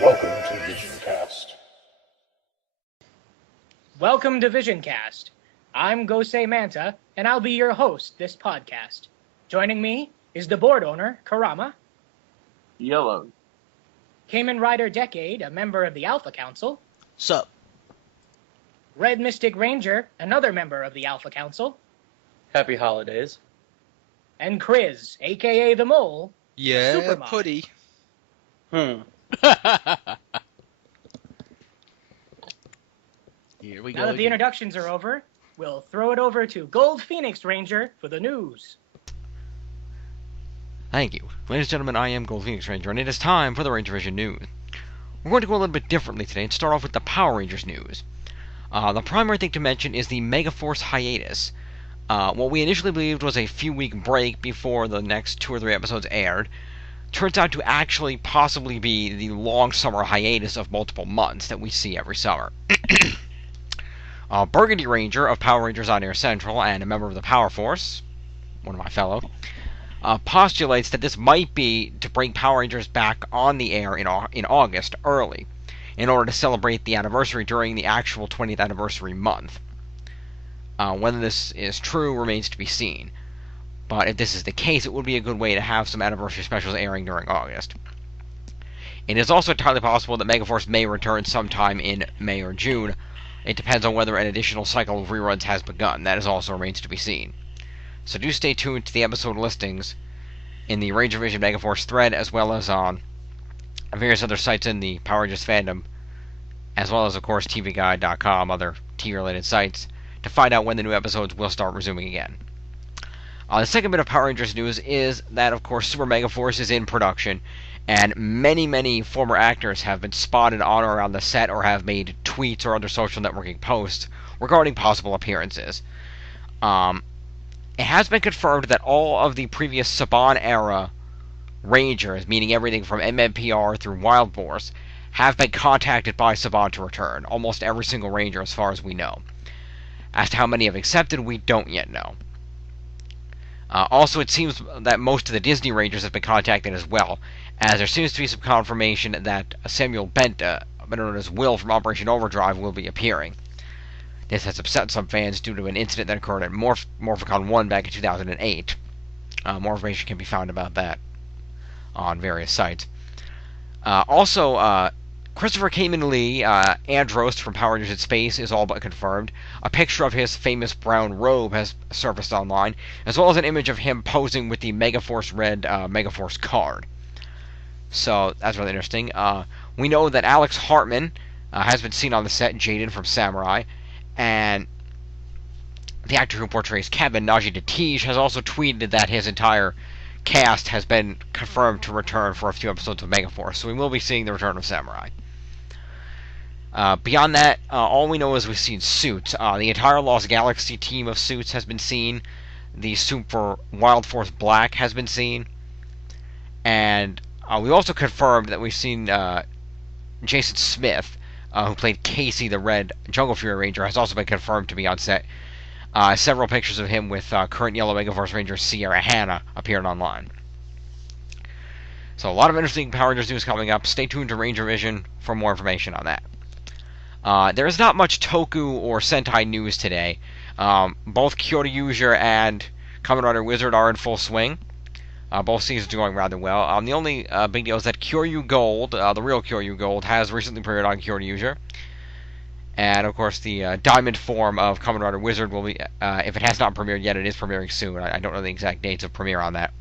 Welcome to VisionCast. Welcome to VisionCast. I'm GoseiManta, and I'll be your host this podcast. Joining me is the board owner, Kurama. Yellow. Kamen Rider Decade, a member of the Alpha Council. Sup? Red Mystic Ranger, another member of the Alpha Council. Happy holidays. And Chriz, a.k.a. the Mole. Yeah, Supermod. putty. Here we go. Now that the introductions are over, we'll throw it over to Gold Phoenix Ranger for the news. Thank you. Ladies and gentlemen, I am Gold Phoenix Ranger, and it is time for the Ranger Vision news. We're going to go a little bit differently today and start off with the Power Rangers news. The primary thing to mention is the Megaforce hiatus. What we initially believed was a few-week break before the next 2 or 3 episodes aired turns out to actually possibly be the long summer hiatus of multiple months that we see every summer. Burgundy Ranger of Power Rangers on Air Central and a member of the Power Force, one of my fellow, postulates that this might be to bring Power Rangers back on the air in August early, in order to celebrate the anniversary during the actual 20th anniversary month. Whether this is true remains to be seen, but if this is the case, it would be a good way to have some anniversary specials airing during August. It is also entirely possible that Megaforce may return sometime in May or June. It depends on whether an additional cycle of reruns has begun. That also remains to be seen. So do stay tuned to the episode listings in the Ranger Vision Megaforce thread, as well as on various other sites in the Power Rangers fandom, as well as, of course, TVGuide.com, other TV-related sites, to find out when the new episodes will start resuming again. The second bit of Power Rangers news is that, of course, Super Megaforce is in production, and many former actors have been spotted on or around the set or have made tweets or other social networking posts regarding possible appearances. It has been confirmed that all of the previous Saban-era Rangers, meaning everything from MMPR through Wild Force, have been contacted by Saban to return. Almost every single Ranger, as far as we know. As to how many have accepted, we don't yet know. Also, it seems that most of the Disney Rangers have been contacted as well, as there seems to be some confirmation that Samuel Benta, better known as Will from Operation Overdrive, will be appearing. This has upset some fans due to an incident that occurred at Morphicon 1 back in 2008. More information can be found about that on various sites. Also, Christopher Kamen Lee, Andros from Power Rangers in Space, is all but confirmed. A picture of his famous brown robe has surfaced online, as well as an image of him posing with the Megaforce Red Megaforce card. So, that's really interesting. We know that Alex Hartman has been seen on the set, Jaden from Samurai, and the actor who portrays Kevin, Najee Datij, has also tweeted that his entire cast has been confirmed to return for a few episodes of Megaforce, so we will be seeing the return of Samurai. Beyond that, all we know is we've seen Suits. The entire Lost Galaxy team of Suits has been seen. The Super Wild Force Black has been seen. And we also confirmed that we've seen Jason Smith, who played Casey, the Red Jungle Fury Ranger, has also been confirmed to be on set. Several pictures of him with current Yellow Megaforce Ranger Sierra Hanna appeared online. So a lot of interesting Power Rangers news coming up. Stay tuned to Ranger Vision for more information on that. There is not much Toku or Sentai news today. Both Kyoryuger and Kamen Rider Wizard are in full swing. Both seasons are going rather well. The only big deal is that Kyoryu Gold, the real Kyoryu Gold, has recently premiered on Kyoryuger. And, of course, the Diamond form of Kamen Rider Wizard will be, if it has not premiered yet, it is premiering soon. I don't know the exact dates of premiere on that.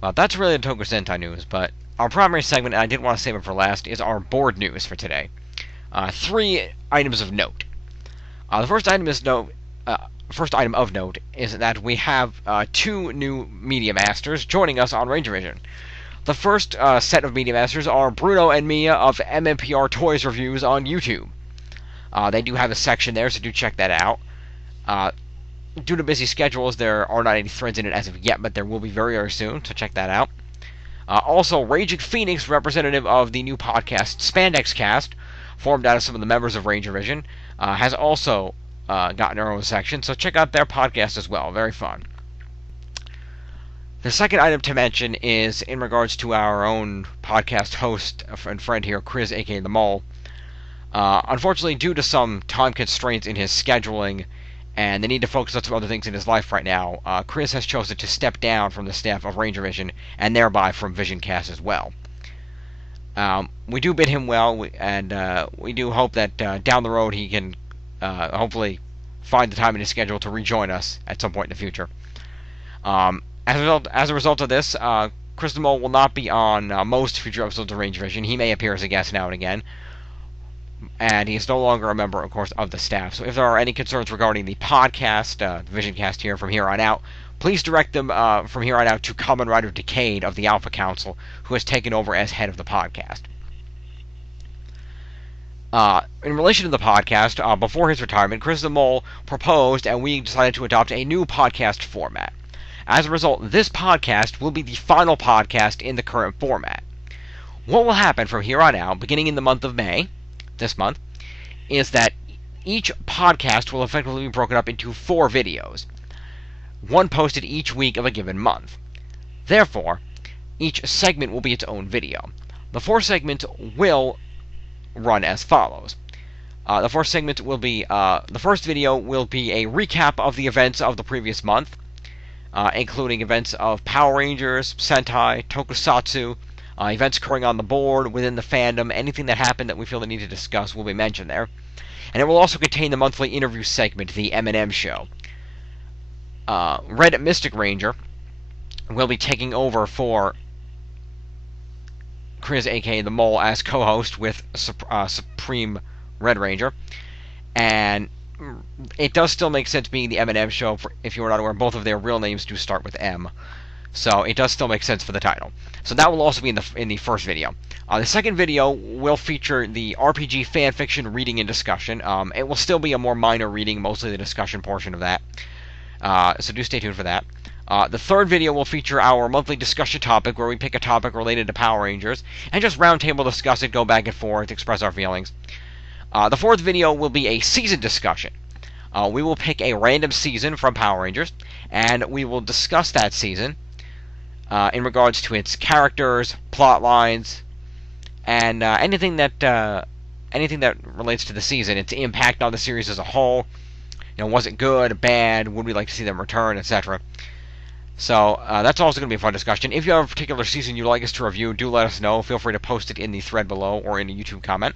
Well, that's really the Toku Sentai news, but our primary segment, and I did want to save it for last, is our board news for today. 3 items of note. The first item of note is that we have 2 new Media Masters joining us on Ranger Vision. The first set of Media Masters are Bruno and Mia of MMPR Toys Reviews on YouTube. They do have a section there, so do check that out. Due to busy schedules, there are not any threads in it as of yet, but there will be very soon, so check that out. Also, Raging Phoenix, representative of the new podcast Spandex Cast, formed out of some of the members of Ranger Vision, has also gotten their own section, so check out their podcast as well. Very fun. The second item to mention is in regards to our own podcast host and friend here, Chriz, aka the Mole. Unfortunately, due to some time constraints in his scheduling and the need to focus on some other things in his life right now, Chriz has chosen to step down from the staff of Ranger Vision and thereby from VisionCast as well. We do bid him well, and we do hope that down the road he can hopefully find the time in his schedule to rejoin us at some point in the future. As a result of this, Chris the Mole will not be on most future episodes of Ranger Vision. He may appear as a guest now and again, and he is no longer a member, of course, of the staff. So if there are any concerns regarding the podcast, VisionCast here from here on out, please direct them from here on out to Kamen Rider Decade of the Alpha Council, who has taken over as head of the podcast. In relation to the podcast, before his retirement, Chris the Mole proposed, and we decided to adopt a new podcast format. As a result, this podcast will be the final podcast in the current format. What will happen from here on out, beginning in the month of May, this month, is that each podcast will effectively be broken up into 4 videos, one posted each week of a given month. Therefore, each segment will be its own video. The 4 segments will run as follows. The 4 segments will be, the first video will be a recap of the events of the previous month, including events of Power Rangers, Sentai, Tokusatsu, events occurring on the board, within the fandom, anything that happened that we feel the need to discuss will be mentioned there. And it will also contain the monthly interview segment, the M&M Show. Red Mystic Ranger will be taking over for Chriz, aka the Mole, as co-host with Supreme Red Ranger. And it does still make sense being the M&M Show, if you were not aware, both of their real names do start with M. So it does still make sense for the title. So that will also be in the first video. The second video will feature the RPG fanfiction reading and discussion. It will still be a more minor reading, mostly the discussion portion of that. So do stay tuned for that. The third video will feature our monthly discussion topic, where we pick a topic related to Power Rangers, and just roundtable discuss it, go back and forth, express our feelings. The fourth video will be a season discussion. We will pick a random season from Power Rangers, and we will discuss that season in regards to its characters, plot lines, and anything that relates to the season, its impact on the series as a whole. Was it good, bad, would we like to see them return, etc. So that's also going to be a fun discussion. If you have a particular season you'd like us to review, do let us know. Feel free to post it in the thread below or in a YouTube comment.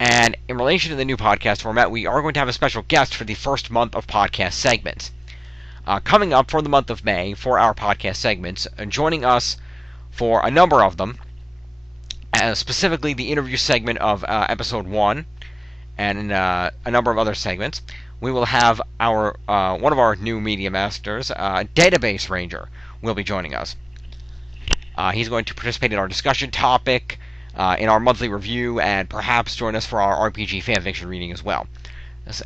And in relation to the new podcast format, we are going to have a special guest for the first month of podcast segments. Coming up for the month of May for our podcast segments, joining us for a number of them, specifically the interview segment of episode 1, and a number of other segments, we will have our one of our new media masters, Database Ranger, will be joining us. He's going to participate in our discussion topic, in our monthly review, and perhaps join us for our RPG fanfiction reading as well,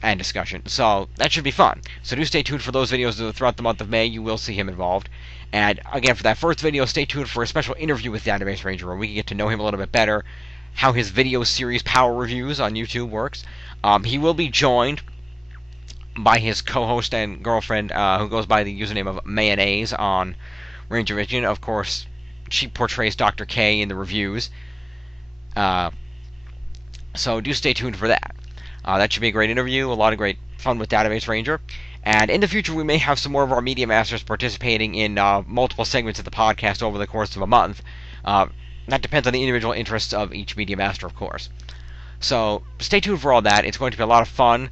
and discussion. So that should be fun. So do stay tuned for those videos throughout the month of May. You will see him involved. And again, for that first video, stay tuned for a special interview with Database Ranger, where we can get to know him a little bit better, how his video series Power Reviews on YouTube works. He will be joined by his co-host and girlfriend, who goes by the username of Mayonnaise on Ranger Vision. Of course, she portrays Dr. K in the reviews. So do stay tuned for that. That should be a great interview, a lot of great fun with Database Ranger. And in the future, we may have some more of our Media Masters participating in multiple segments of the podcast over the course of a month. That depends on the individual interests of each Media Master, of course. So stay tuned for all that. It's going to be a lot of fun.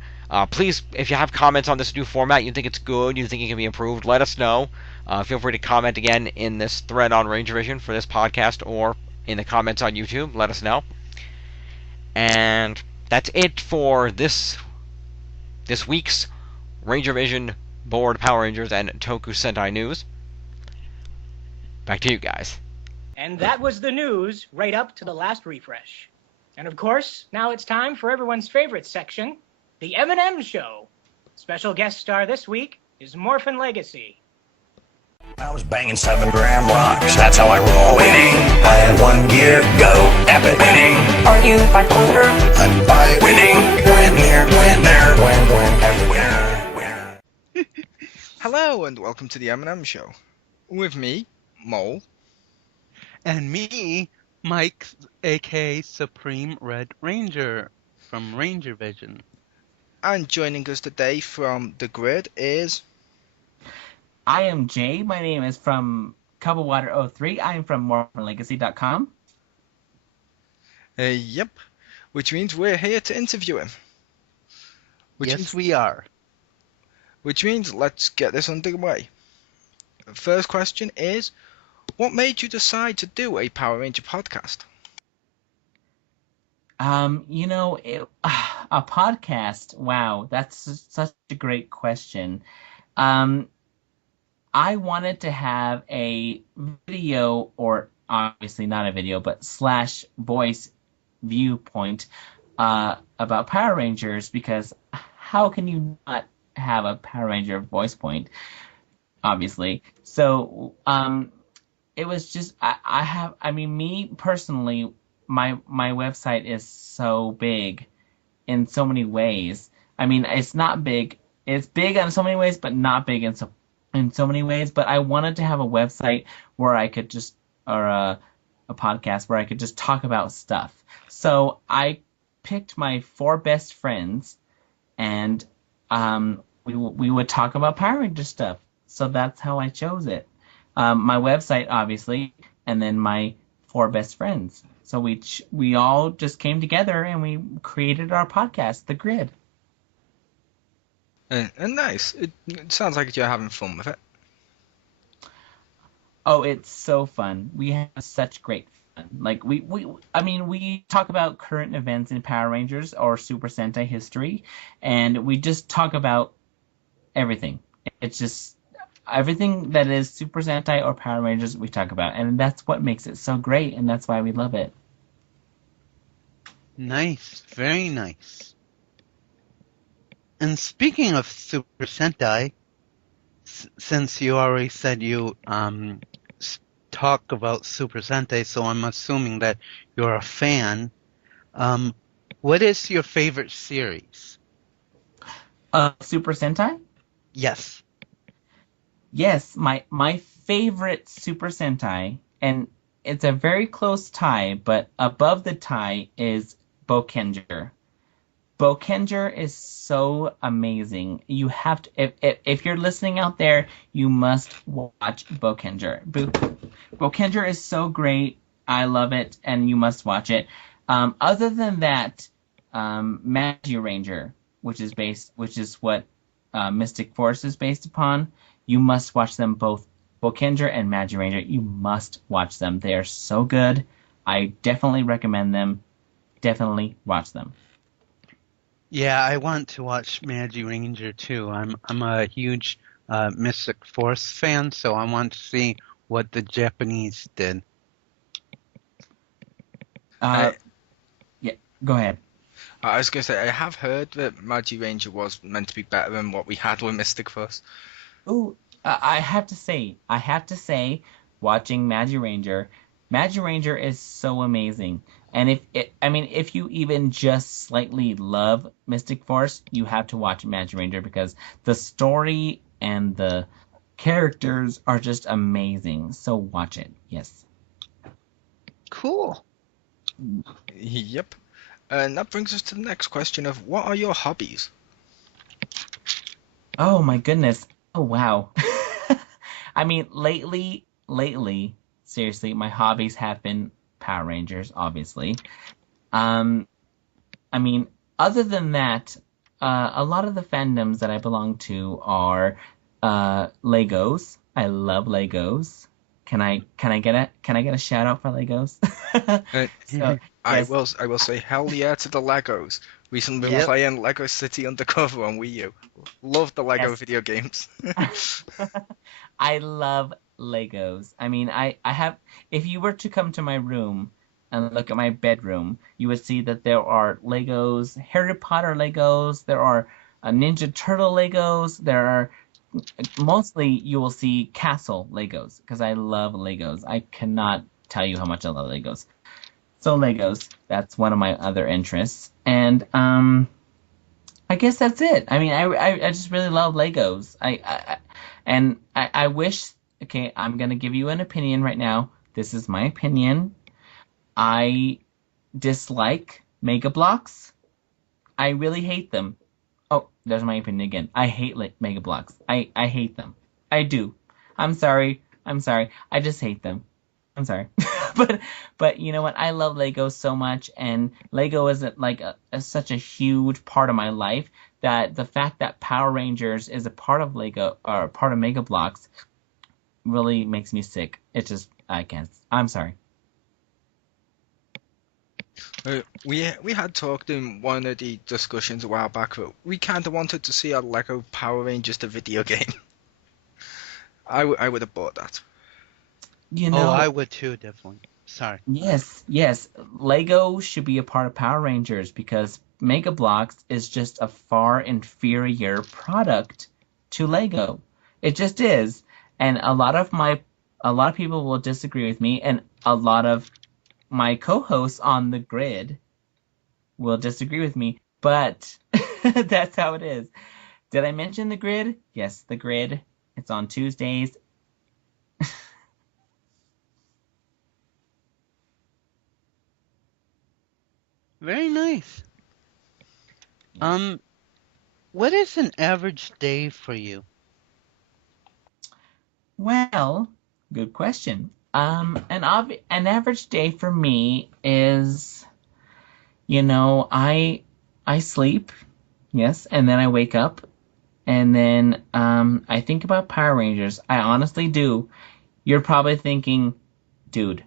Please, if you have comments on this new format, you think it's good, you think it can be improved, let us know. Feel free to comment again in this thread on Ranger Vision for this podcast, or in the comments on YouTube. Let us know. And that's it for this week's Ranger Vision, Board, Power Rangers, and Toku Sentai news. Back to you guys. And that was the news right up to the last refresh. And of course, now it's time for everyone's favorite section, the M&M Show. Special guest star this week is Morphin Legacy. I was banging 7-gram rocks, that's how I roll. Winning, I had 1 gear, go, epic. Winning, Are you bipolar? I'm by winning, win here, win there, win everywhere. Hello and welcome to the M&M Show. With me, Mole. And me, Mike, aka Supreme Red Ranger from Ranger Vision. And joining us today from the grid is... I am Jay. My name is from Cup-of-Water03. I am from MorphinLegacy.com. Yep, which means we're here to interview him. We are. Which means let's get this underway. First question is, what made you decide to do a Power Ranger podcast? A podcast. Wow, that's such a great question. I wanted to have a video, or obviously not a video, but / voice viewpoint about Power Rangers, because how can you not have a Power Ranger voice point, obviously. So it was just me personally, my website is so big in so many ways. I mean, it's not big. It's big in so many ways, but not big in so many ways. But I wanted to have a website where I could just, or a podcast where I could just talk about stuff. So I picked my 4 best friends, and we would talk about Power Ranger stuff. So that's how I chose it. My website, obviously, and then my 4 best friends. So we all just came together and we created our podcast, The Grid. And nice. It sounds like you're having fun with it. Oh, it's so fun. We have such great fun. Like we talk about current events in Power Rangers or Super Sentai history, and we just talk about everything. It's just everything that is Super Sentai or Power Rangers we talk about, and that's what makes it so great, and that's why we love it. Nice, very nice. And speaking of Super Sentai, since you already said you talk about Super Sentai, so I'm assuming that you're a fan. What is your favorite series? Super Sentai? Yes. Yes, my favorite Super Sentai, and it's a very close tie, but above the tie is Bokenger. Bokenger is so amazing. You have to, if you're listening out there, you must watch Bokenger. Bokenger is so great. I love it, and you must watch it. Other than that, Magi Ranger, which is what Mystic Force is based upon. You must watch them both, Bokenger and Magi Ranger. You must watch them. They are so good. I definitely recommend them. Definitely watch them. Yeah, I want to watch Magi Ranger too. I'm a huge Mystic Force fan, so I want to see what the Japanese did. Yeah, go ahead. I was going to say, I have heard that Magi Ranger was meant to be better than what we had with Mystic Force. Ooh, I have to say, watching Magi Ranger is so amazing. And if you even just slightly love Mystic Force, you have to watch Magi Ranger because the story and the characters are just amazing. So watch it. Yes. Cool. Yep. And that brings us to the next question of, what are your hobbies? Oh my goodness. Oh wow. I mean, lately, seriously, my hobbies have been Power Rangers, obviously. I mean, other than that, a lot of the fandoms that I belong to are Legos. I love Legos. Can I get a shout out for Legos? So, yes. I will say hell yeah to the Legos. Recently been playing Lego City Undercover on Wii U. Love the Lego video games. I love Legos. I mean, I have. If you were to come to my room and look at my bedroom, you would see that there are Legos, Harry Potter Legos. There are Ninja Turtle Legos. There are mostly you will see Castle Legos because I love Legos. I cannot tell you how much I love Legos. So Legos, that's one of my other interests, and I guess that's it. I mean, I just really love Legos. And I wish, okay, I'm going to give you an opinion right now. This is my opinion. I dislike Mega Blocks. I really hate them. Oh, there's my opinion again. I hate Mega Blocks. I hate them. I do. I'm sorry. I just hate them. I'm sorry. but you know what? I love Lego so much, and Lego is like such a huge part of my life that the fact that Power Rangers is a part of Lego or a part of Mega Blocks really makes me sick. It just I can't. I'm sorry. We had talked in one of the discussions a while back that we kind of wanted to see a Lego Power Rangers the video game. I would have bought that. You know, I would too, definitely. Sorry. yes. Lego should be a part of Power Rangers because Mega Bloks is just a far inferior product to Lego. It just is. And a lot of people will disagree with me, and a lot of my co-hosts on the grid will disagree with me, but that's how it is. Did I mention the grid? Yes, the grid. It's on Tuesdays. Very nice. What is an average day for you? Well, good question. An average day for me is, I sleep, yes, and then I wake up, and then I think about Power Rangers. I honestly do. You're probably thinking, dude,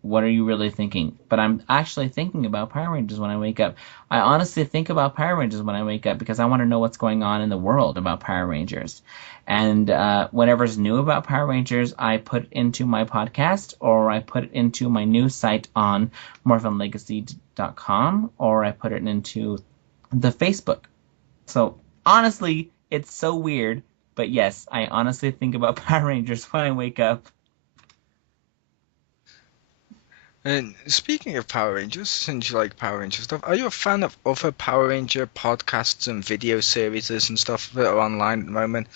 what are you really thinking? But I'm actually thinking about Power Rangers when I wake up. I honestly think about Power Rangers when I wake up because I want to know what's going on in the world about Power Rangers. And whatever's new about Power Rangers, I put into my podcast, or I put it into my news site on morphinlegacy.com, or I put it into the Facebook. So honestly, it's so weird. But yes, I honestly think about Power Rangers when I wake up. And speaking of Power Rangers, since you like Power Ranger stuff, are you a fan of other Power Ranger podcasts and video series and stuff that are online at the moment?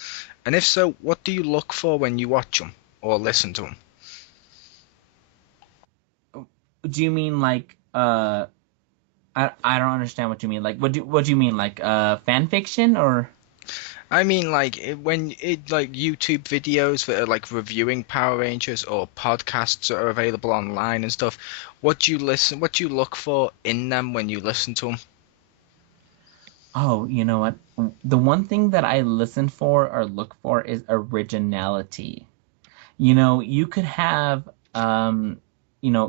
And if so, what do you look for when you watch them or listen to them? Do you mean like I don't understand what you mean. Like what do you mean, like fan fiction or? I mean, like like YouTube videos that are like reviewing Power Rangers, or podcasts that are available online and stuff. What do you look for in them when you listen to them? Oh, you know what? The one thing that I listen for or look for is originality. You could have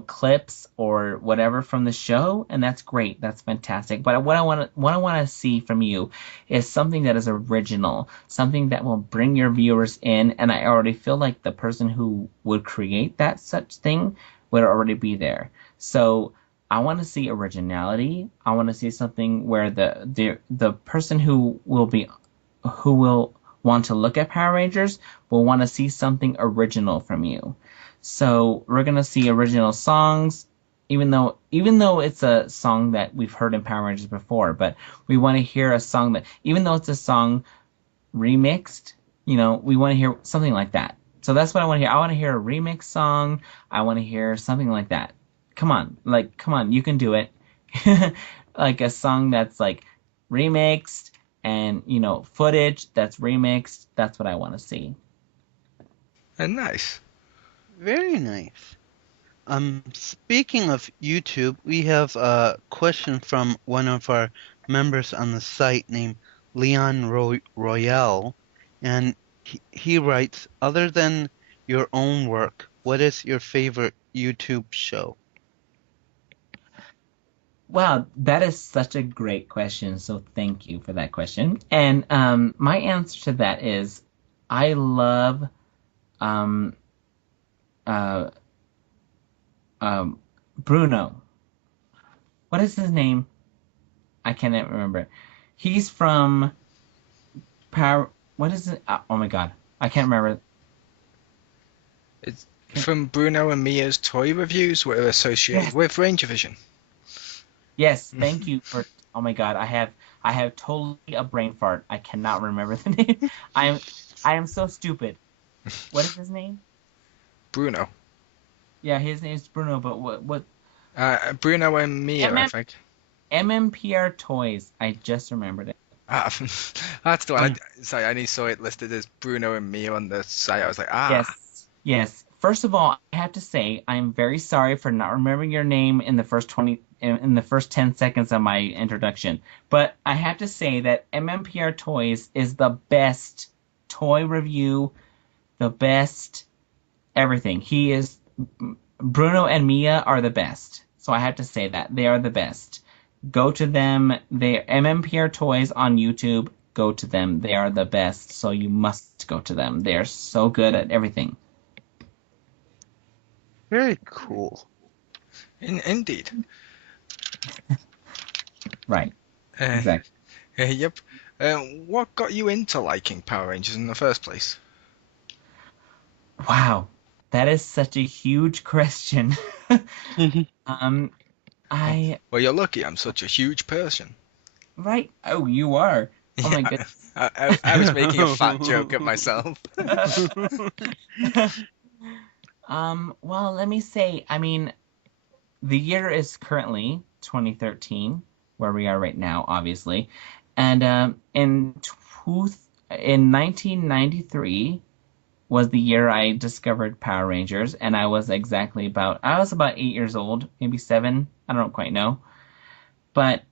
clips or whatever from the show, and that's great. That's fantastic. But what I want to see from you is something that is original, something that will bring your viewers in. And I already feel like the person who would create that such thing would already be there. So I want to see originality. I want to see something where the person who will want to look at Power Rangers will want to see something original from you. So we're gonna see original songs, even though it's a song that we've heard in Power Rangers before, but we want to hear a song that, even though it's a song remixed, we want to hear something like that. So that's what I want to hear. I want to hear a remix song. I want to hear something like that. Come on, you can do it. Like a song that's like remixed and footage that's remixed. That's what I want to see. And nice. Very nice. Speaking of YouTube, we have a question from one of our members on the site named Leon Royale, and he writes, other than your own work, what is your favorite YouTube show? Wow, that is such a great question. So thank you for that question. And my answer to that is, I love Bruno. What is his name? I cannot remember. He's from Power. What is it? Oh my God, I can't remember. It's from Bruno and Mia's toy reviews, were associated with Ranger Vision. Yes, thank you for. Oh my God, I have totally a brain fart. I cannot remember the name. I am so stupid. What is his name? Bruno. Yeah, his name's Bruno, but what? Bruno and Mia, I MM think. MMPR Toys. I just remembered it. That's the one. Sorry, I only saw it listed as Bruno and Mia on the site. I was like, Yes. First of all, I have to say I'm very sorry for not remembering your name in the first 10 seconds of my introduction. But I have to say that MMPR Toys is the best toy review, the best everything. Bruno and Mia are the best. So I have to say that they are the best. Go to them. They MMPR Toys on YouTube. Go to them. They are the best. So you must go to them. They are so good at everything. Very cool. Indeed. Right. Exactly. Yep. What got you into liking Power Rangers in the first place? Wow. That is such a huge question. Well, you're lucky. I'm such a huge person. Right. Oh, you are. Oh my goodness. I was making a fat joke at myself. Well, let me say, I mean, the year is currently 2013, where we are right now, obviously. And in 1993 was the year I discovered Power Rangers, and I was about 8 years old, maybe 7, I don't quite know. But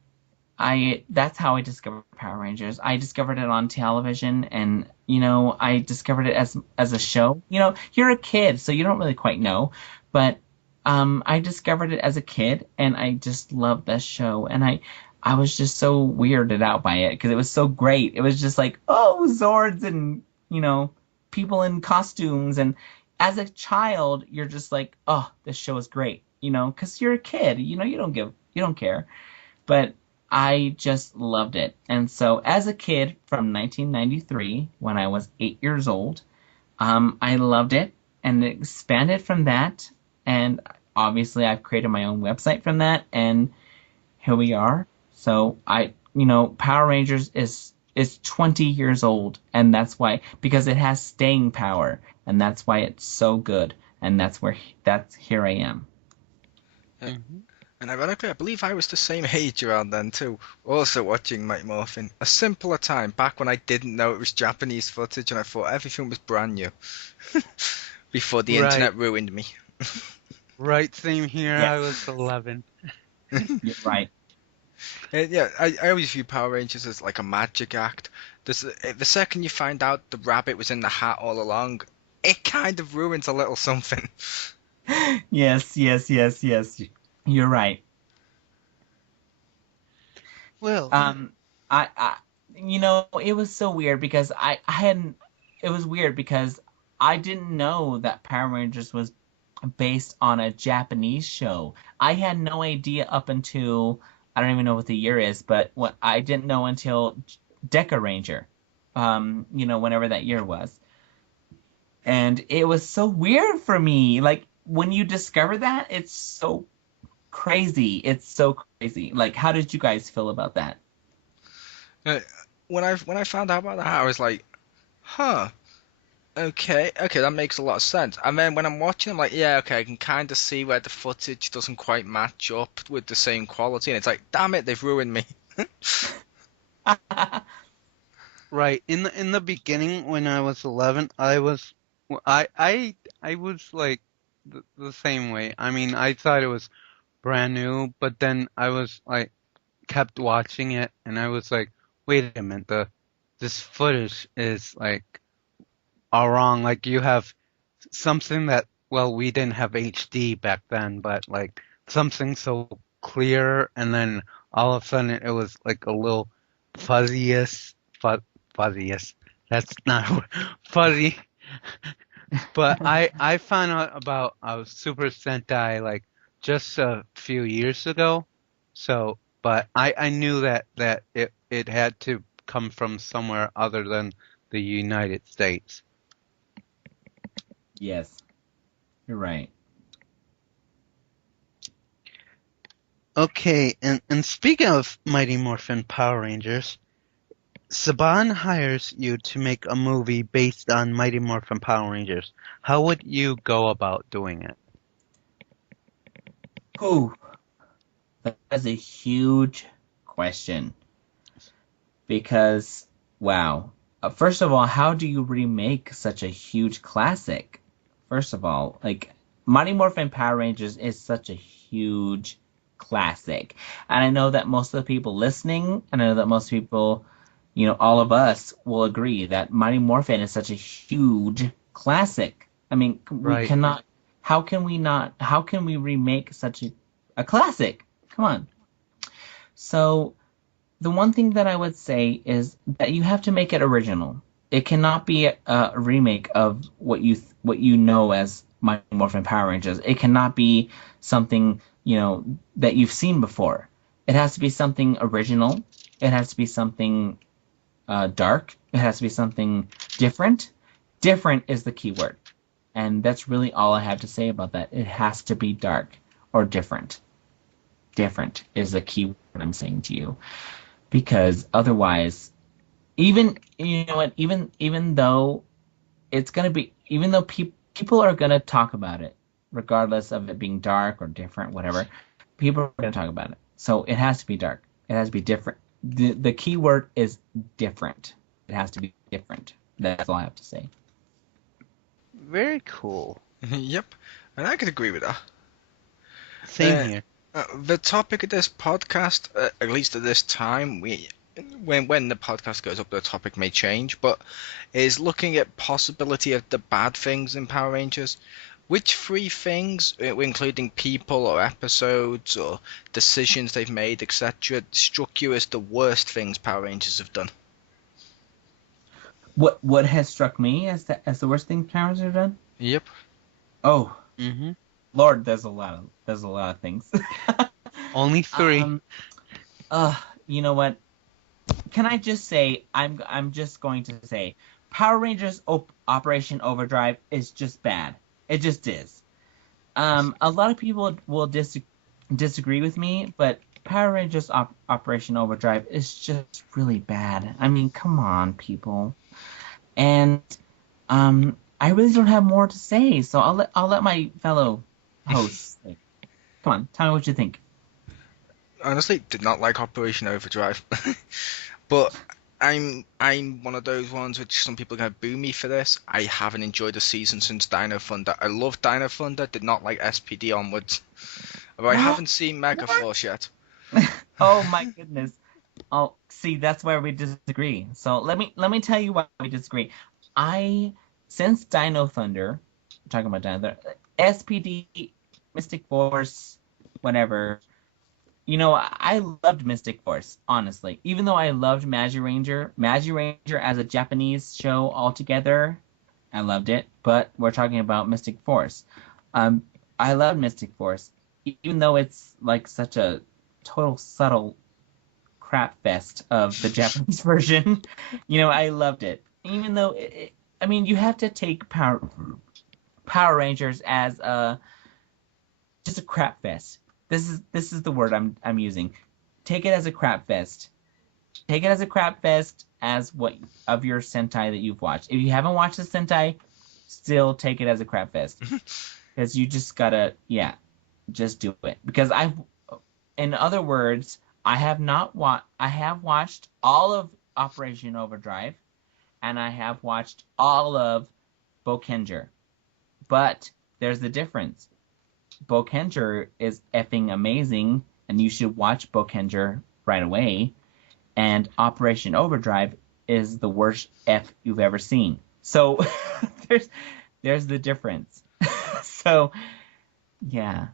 that's how I discovered Power Rangers. I discovered it on television, and I discovered it as a show. You're a kid, so you don't really quite know, but I discovered it as a kid, and I just loved this show, and I was just so weirded out by it because it was so great. It was just like, oh, Zords and people in costumes, and as a child, you're just like, oh, this show is great, because you're a kid, you don't care, but I just loved it. And so as a kid from 1993, when I was 8 years old, I loved it and it expanded from that. And obviously I've created my own website from that, and here we are. So Power Rangers is 20 years old, and that's why, because it has staying power, and that's why it's so good. And here I am. Mm-hmm. And ironically, I believe I was the same age around then too, also watching Mighty Morphin. A simpler time, back when I didn't know it was Japanese footage and I thought everything was brand new. Before the internet ruined me. Right, same here. Yeah. I was 11. You're right. Yeah, I always view Power Rangers as like a magic act. The second you find out the rabbit was in the hat all along, it kind of ruins a little something. Yes. You're right. Well, it was so weird because it was weird because I didn't know that Power Rangers was based on a Japanese show. I had no idea up until, I don't even know what the year is, but what I didn't know until Deca Ranger, whenever that year was. And it was so weird for me. Like, when you discover that, it's so crazy. It's so crazy. Like, how did you guys feel about that? When I found out about that, I was like, huh. Okay, that makes a lot of sense. And then when I'm watching, I'm like, yeah, okay, I can kind of see where the footage doesn't quite match up with the same quality, and it's like, damn it, they've ruined me. right. In the beginning, when I was 11, I was like the same way. I mean, I thought it was brand new, but then I was like, kept watching it, and I was like, wait a minute, this footage is like all wrong. Like, you have something that, well, we didn't have HD back then, but like something so clear, and then all of a sudden it was like a little fuzziest. That's not a word. Fuzzy. But I found out about Super Sentai like just a few years ago. So, but I knew that it had to come from somewhere other than the United States. Yes, you're right. Okay, and speaking of Mighty Morphin Power Rangers, Saban hires you to make a movie based on Mighty Morphin Power Rangers. How would you go about doing it? Ooh, that is a huge question. Because, wow. First of all, how do you remake such a huge classic? First of all, like, Mighty Morphin Power Rangers is such a huge classic. And I know that most of the people listening, and I know that most people, all of us will agree that Mighty Morphin is such a huge classic. I mean, we Right. cannot, how can we remake such a classic? Come on. So, the one thing that I would say is that you have to make it original. It cannot be a remake of what you know as Mighty Morphin Power Rangers. It cannot be something that you've seen before. It has to be something original. It has to be something dark. It has to be something different. Different is the key word, and that's really all I have to say about that. It has to be dark or different. Different is the key word I'm saying to you. Because otherwise, even though it's gonna be, even though people are gonna talk about it, regardless of it being dark or different, whatever, people are gonna talk about it. So it has to be dark. It has to be different. The key word is different. It has to be different. That's all I have to say. Very cool. Yep, and I could agree with that. Same here. The topic of this podcast, at least at this time, when the podcast goes up, the topic may change, but is looking at possibility of the bad things in Power Rangers. Which three things, including people or episodes or decisions they've made, etc., struck you as the worst things Power Rangers have done? What has struck me as the worst thing Power Rangers have done? Yep. Oh, Mm-hmm. Lord, there's a lot of things. Only three. You know what? Can I just say I'm just going to say Power Rangers Operation Overdrive is just bad. It just is. A lot of people will disagree with me, but Power Rangers Operation Overdrive is just really bad. I mean, come on, people. And I really don't have more to say, so I'll let my fellow hosts. Come on, tell me what you think. Honestly, did not like Operation Overdrive, but I'm one of those ones which some people are gonna boo me for this. I haven't enjoyed a season since Dino Thunder. I love Dino Thunder, did not like SPD onwards. Although I haven't seen Megaforce yet. Oh my goodness. Oh, see, that's where we disagree. So let me tell you why we disagree. Since Dino Thunder, I'm talking about Dino Thunder, SPD, Mystic Force, whatever. I loved Mystic Force, honestly. Even though I loved Magi Ranger as a Japanese show altogether, I loved it. But we're talking about Mystic Force. I love Mystic Force, even though it's like such a total subtle crap fest of the Japanese version. I loved it. Even though you have to take Power Rangers as just a crap fest. This is the word I'm using. Take it as a crap fest. Take it as a crap fest as what of your Sentai that you've watched. If you haven't watched the Sentai, still take it as a crap fest. Because you just gotta, just do it. Because in other words, I have watched all of Operation Overdrive, and I have watched all of Bokenger. But there's the difference. Bokenger is effing amazing, and you should watch Bokenger right away. And Operation Overdrive is the worst F you've ever seen. So there's the difference. So yeah,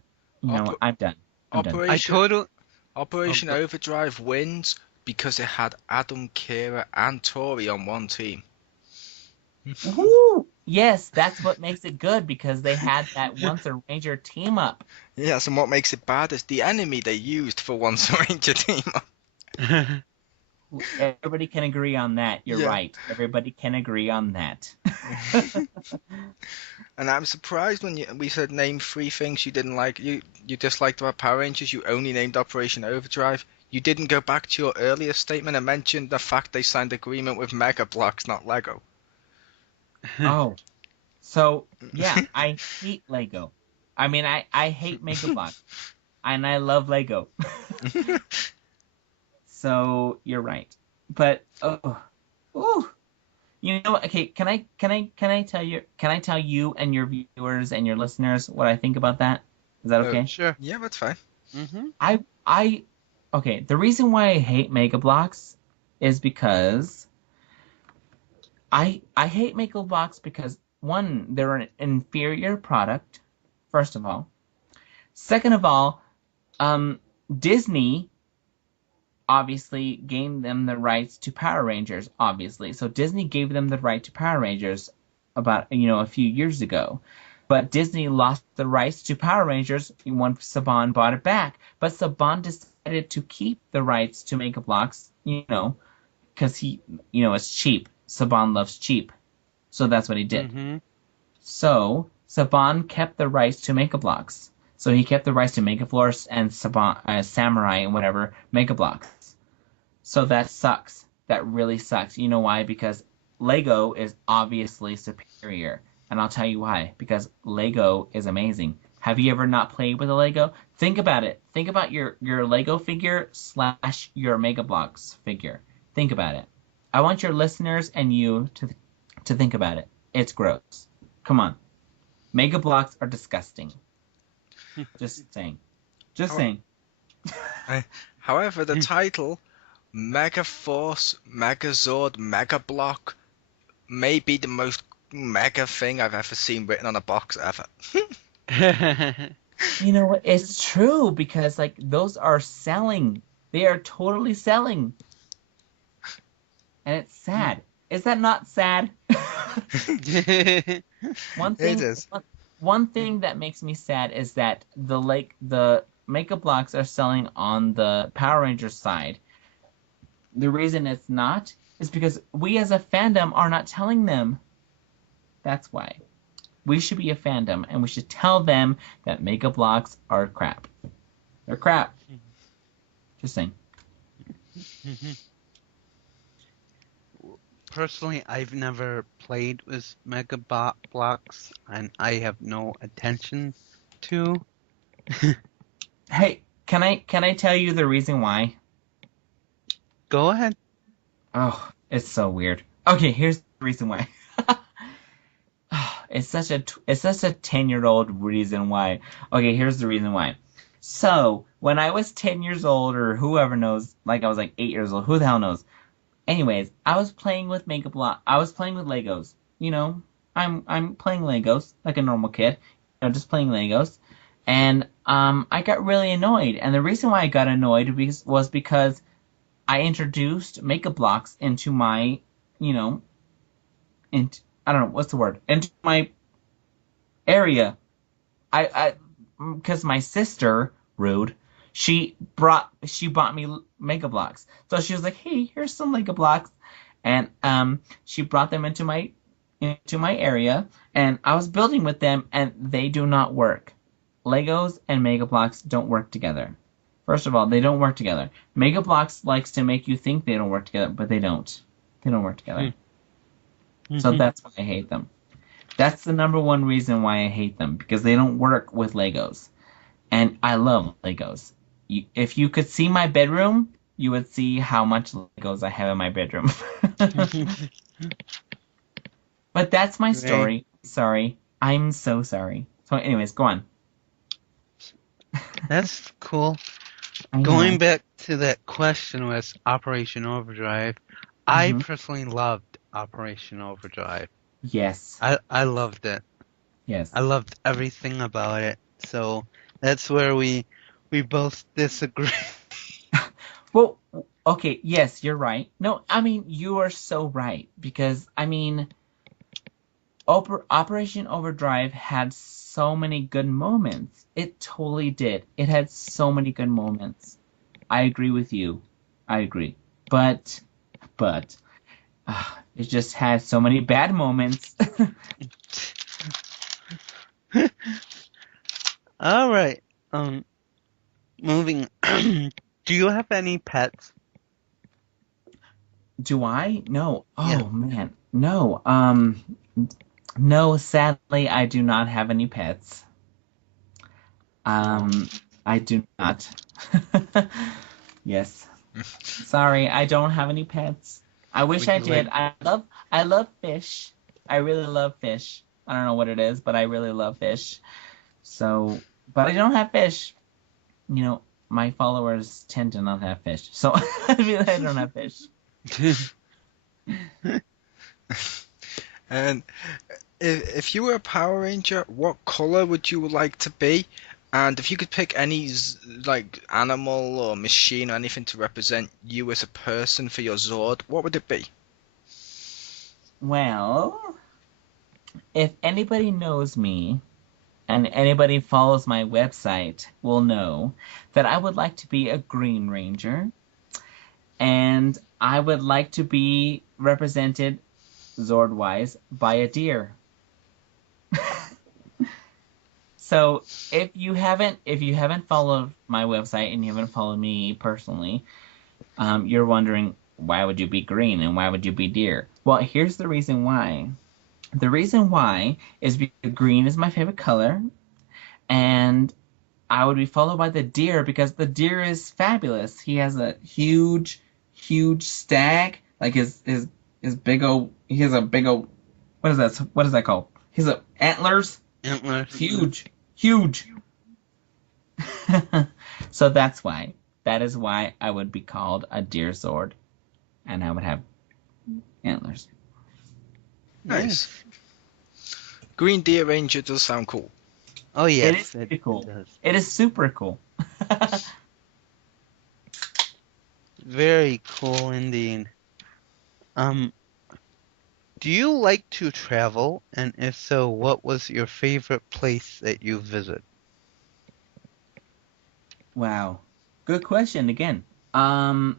I'm done. Operation Overdrive wins because it had Adam, Kira, and Tori on one team. Woo! Yes, that's what makes it good, because they had that Once a Ranger team up. Yes, and what makes it bad is the enemy they used for Once a Ranger team up. Everybody can agree on that. You're right. Everybody can agree on that. And I'm surprised when we said name three things you didn't like, you disliked about Power Rangers. You only named Operation Overdrive. You didn't go back to your earlier statement and mention the fact they signed agreement with Mega Bloks, not Lego. Oh, so yeah, I hate Lego. I mean, I hate Mega Bloks, and I love Lego. So you're right. But ooh, you know what? Okay, can I tell you and your viewers and your listeners what I think about that? Is that okay? Sure. Yeah, that's fine. I okay, the reason why I hate Mega Bloks is because I hate Mega Bloks because one, they're an inferior product, first of all. Second of all, Disney obviously gave them the rights to Power Rangers, obviously. So Disney gave them the right to Power Rangers about, a few years ago. But Disney lost the rights to Power Rangers when Saban bought it back. But Saban decided to keep the rights to Mega Bloks, because he, it's cheap. Saban loves cheap. So that's what he did. So Saban kept the rights to Mega Bloks. So he kept the rights to Mega Force and Samurai and whatever Mega Bloks. So that sucks. That really sucks. You know why? Because Lego is obviously superior. And I'll tell you why. Because Lego is amazing. Have you ever not played with a Lego? Think about it. Think about your Lego figure / your Mega Bloks figure. Think about it. I want your listeners and you to think about it. It's gross. Come on. Mega Bloks are disgusting. Just saying. Just saying. However, the title Mega Force, Megazord, Mega Block may be the most mega thing I've ever seen written on a box ever. You know what? It's true because those are selling. They are totally selling. And it's sad. Is that not sad? One thing, It is. One thing that makes me sad is that the Mega Bloks are selling on the Power Rangers side. The reason it's not is because we as a fandom are not telling them. That's why. We should be a fandom and we should tell them that Mega Bloks are crap. They're crap. Just saying. Personally, I've never played with Mega Bloks, and I have no attention to. Hey, can I tell you the reason why? Go ahead. Oh, it's so weird. Okay, here's the reason why. It's such a 10-year-old reason why. Okay, here's the reason why. So, when I was 10 years old, or whoever knows, I was 8 years old, who the hell knows? Anyways, I was playing with I was playing with Legos. I'm playing Legos like a normal kid. Just playing Legos. And I got really annoyed. And the reason why I got annoyed was because I introduced Mega Bloks into my, I don't know, what's the word? Into my area. Because my sister, rude, she bought me Mega Bloks. So she was like, "Hey, here's some Mega Bloks," and she brought them into my area, and I was building with them, and they do not work. Legos and Mega Bloks don't work together. First of all, they don't work together. Mega Bloks likes to make you think they don't work together, but they don't. They don't work together. So that's why I hate them. That's the number one reason why I hate them, because they don't work with Legos. And I love Legos. If you could see my bedroom, you would see how much Legos I have in my bedroom. But that's my story. Sorry. I'm so sorry. So anyways, go on. That's cool. I know. Going back to that question with Operation Overdrive, I personally loved Operation Overdrive. Yes. I loved it. Yes. I loved everything about it. So that's where we both disagree. Well, okay, yes, you're right. No, I mean, you are so right. Because, I mean, Operation Overdrive had so many good moments. It totally did. It had so many good moments. I agree with you. I agree. But, it just had so many bad moments. All right. Moving Do you have any pets? Do I? No. Oh Yeah. man, no. No. Sadly, I do not have any pets. I do not. Yes. Sorry, I don't have any pets. I wish Would I you did. like- I love fish. I really love fish. I don't know what it is, but I really love fish. So, but I don't have fish. You know, my followers tend to not have fish. So I don't have fish. And if you were a Power Ranger, what color would you like to be? And if you could pick any like animal or machine or anything to represent you as a person for your Zord, what would it be? Well, if anybody knows me and anybody follows my website will know that I would like to be a Green Ranger and I would like to be represented Zord-wise by a deer. So if you haven't followed my website and you haven't followed me personally, you're wondering why would you be green and why would you be deer? Well, here's the reason why. The reason why is because green is my favorite color, and I would be followed by the deer because the deer is fabulous. He has a huge stag, like his big old. He has a big old. What is that? What is that called? He's a antlers. Antlers. Huge. So that's why. That is why I would be called a deer Zord, and I would have antlers. Nice. Green Deer Ranger does sound cool. Oh It yes, is pretty it cool. does. It is super cool. Very cool indeed. Do you like to travel? And if so, what was your favorite place that you visit? Wow. Good question again. Man,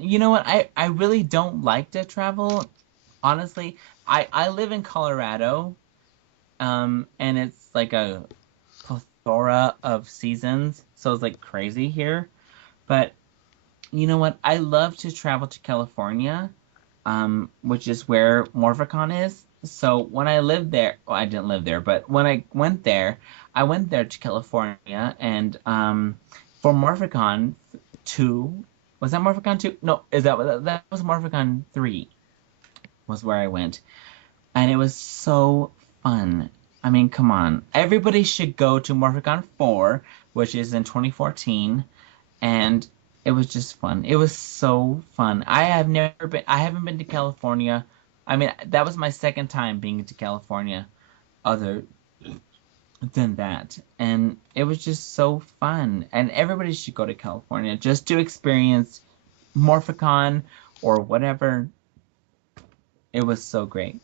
you know what? I really don't like to travel. Honestly, I live in Colorado, and it's like a plethora of seasons, so it's like crazy here. But you know what? I love to travel to California, which is where Morphicon is. So when I lived there, well, I didn't live there, but when I went there to California, and for Morphicon 2, was that Morphicon 2? No, that was Morphicon 3, was where I went, and it was so fun. I mean, come on, everybody should go to Morphicon 4, which is in 2014, and it was just fun. It was so fun. I haven't been to California. I mean, that was my second time being to California other than that. And it was just so fun. And everybody should go to California just to experience Morphicon or whatever. It was so great.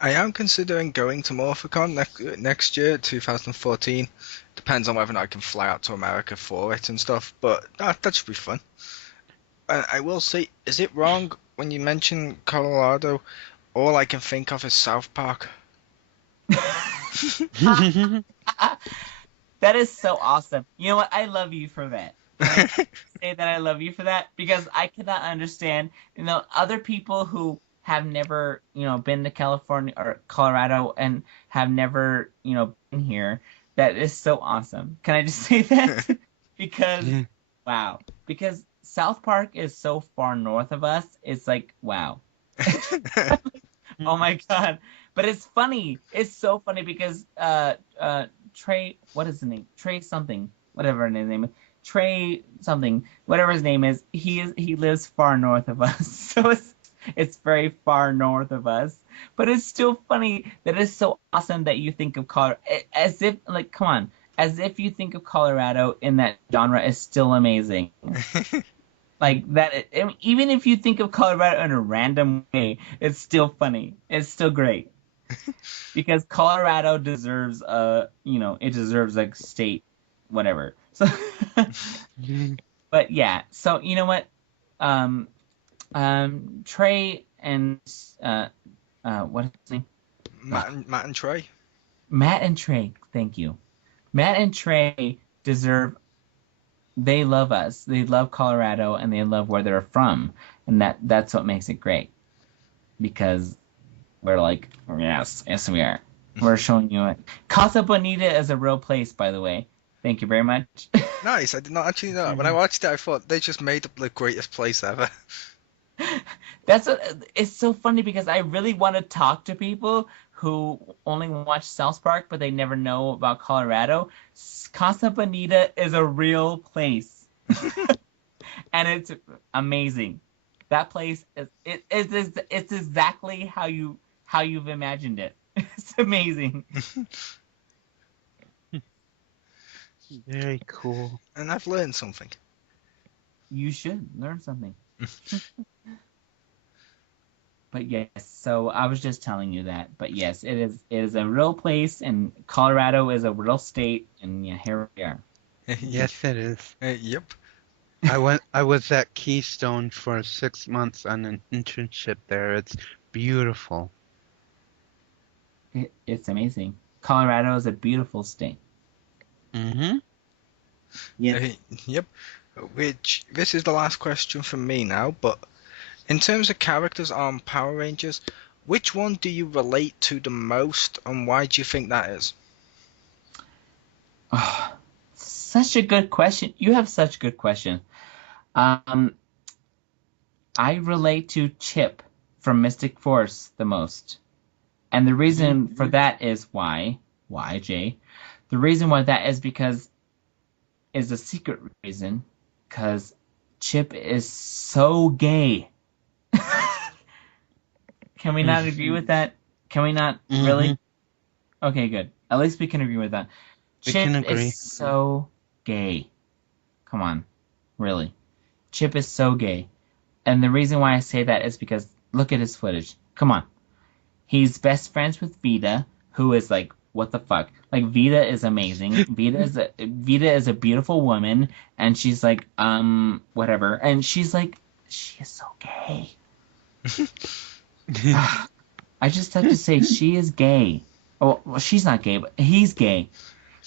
I am considering going to Morphicon next year, 2014. Depends on whether or not I can fly out to America for it and stuff, but that should be fun. I will say, is it wrong when you mention Colorado? All I can think of is South Park. That is so awesome. You know what? I love you for that. Can I say that I love you for that? Because I cannot understand, other people who have never, been to California or Colorado and have never, been here. That is so awesome. Can I just say that? Because, wow. Because South Park is so far north of us. It's like, wow. Oh my God. But it's funny. It's so funny because Trey, what is his name? Trey something, whatever his name is. Trey something, whatever his name is. He lives far north of us. So it's very far north of us. But it's still funny that it's so awesome that you think of Colorado as if, like, come on, as if you think of Colorado in that genre is still amazing. Like that, even if you think of Colorado in a random way, it's still funny. It's still great. Because Colorado deserves it deserves like state whatever. So but yeah, so you know what? Trey and what is his name? Matt and Trey. Matt and Trey, thank you. Matt and Trey deserve they love us. They love Colorado, and they love where they're from, and that's what makes it great. Because we're like, yes, we are. We're showing you it. Casa Bonita is a real place, by the way. Thank you very much. Nice. I did not actually know that. When I watched it, I thought they just made up the greatest place ever. It's so funny because I really want to talk to people who only watch South Park, but they never know about Colorado. Casa Bonita is a real place, and it's amazing. That place it's exactly how you've imagined it. It's amazing. Very cool. And I've learned something. You should learn something. But yes, so I was just telling you that. But yes, it is a real place, and Colorado is a real state, and yeah, here we are. Yes, it is. Yep. I was at Keystone for 6 months on an internship there. It's beautiful. It's amazing. Colorado is a beautiful state. Mm-hmm. Yeah. Yep. Which, this is the last question from me now, but in terms of characters on Power Rangers, which one do you relate to the most, and why do you think that is? Oh, such a good question. You have such good questions. I relate to Chip from Mystic Force the most. And the reason for that is why, Jay? The reason why that is because, is a secret reason, because Chip is so gay. Can we not agree with that? Can we not really? Okay, good. At least we can agree with that. We Chip can agree. is so gay. Come on. Really. Chip is so gay. And the reason why I say that is because look at his footage. Come on. He's best friends with Vita, who is like, what the fuck? Like, Vita is amazing. Vita is a beautiful woman, and she's like, whatever. And she's like, she is so gay. I just have to say, she is gay. Oh, well, she's not gay, but he's gay.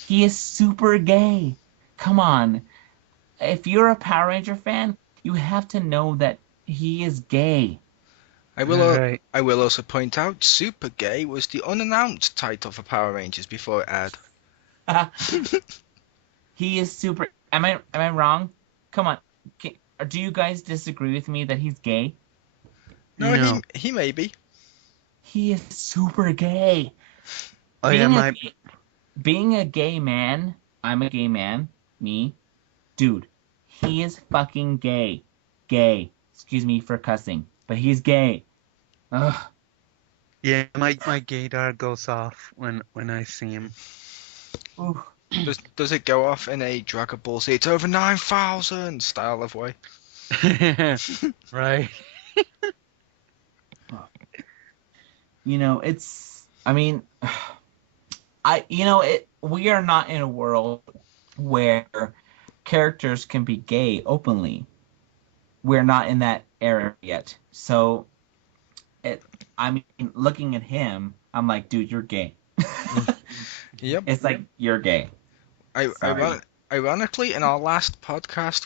He is super gay. Come on. If you're a Power Ranger fan, you have to know that he is gay. I will also point out, Super Gay was the unannounced title for Power Rangers before it aired. He is super. Am I wrong? Come on. Do you guys disagree with me that he's gay? No. He may be. He is super gay. Oh, Being a gay man, I'm a gay man, me, dude, he is fucking gay. Gay. Excuse me for cussing, but he's gay. Ugh. Yeah, my gaydar goes off when I see him. Ooh. Does it go off in a Dragon Ball Z, it's over 9,000 style of way? Right. You know, we are not in a world where characters can be gay openly. We're not in that era yet. So, looking at him, I'm like, dude, you're gay. Yep. It's like, you're gay. Ironically, in our last podcast,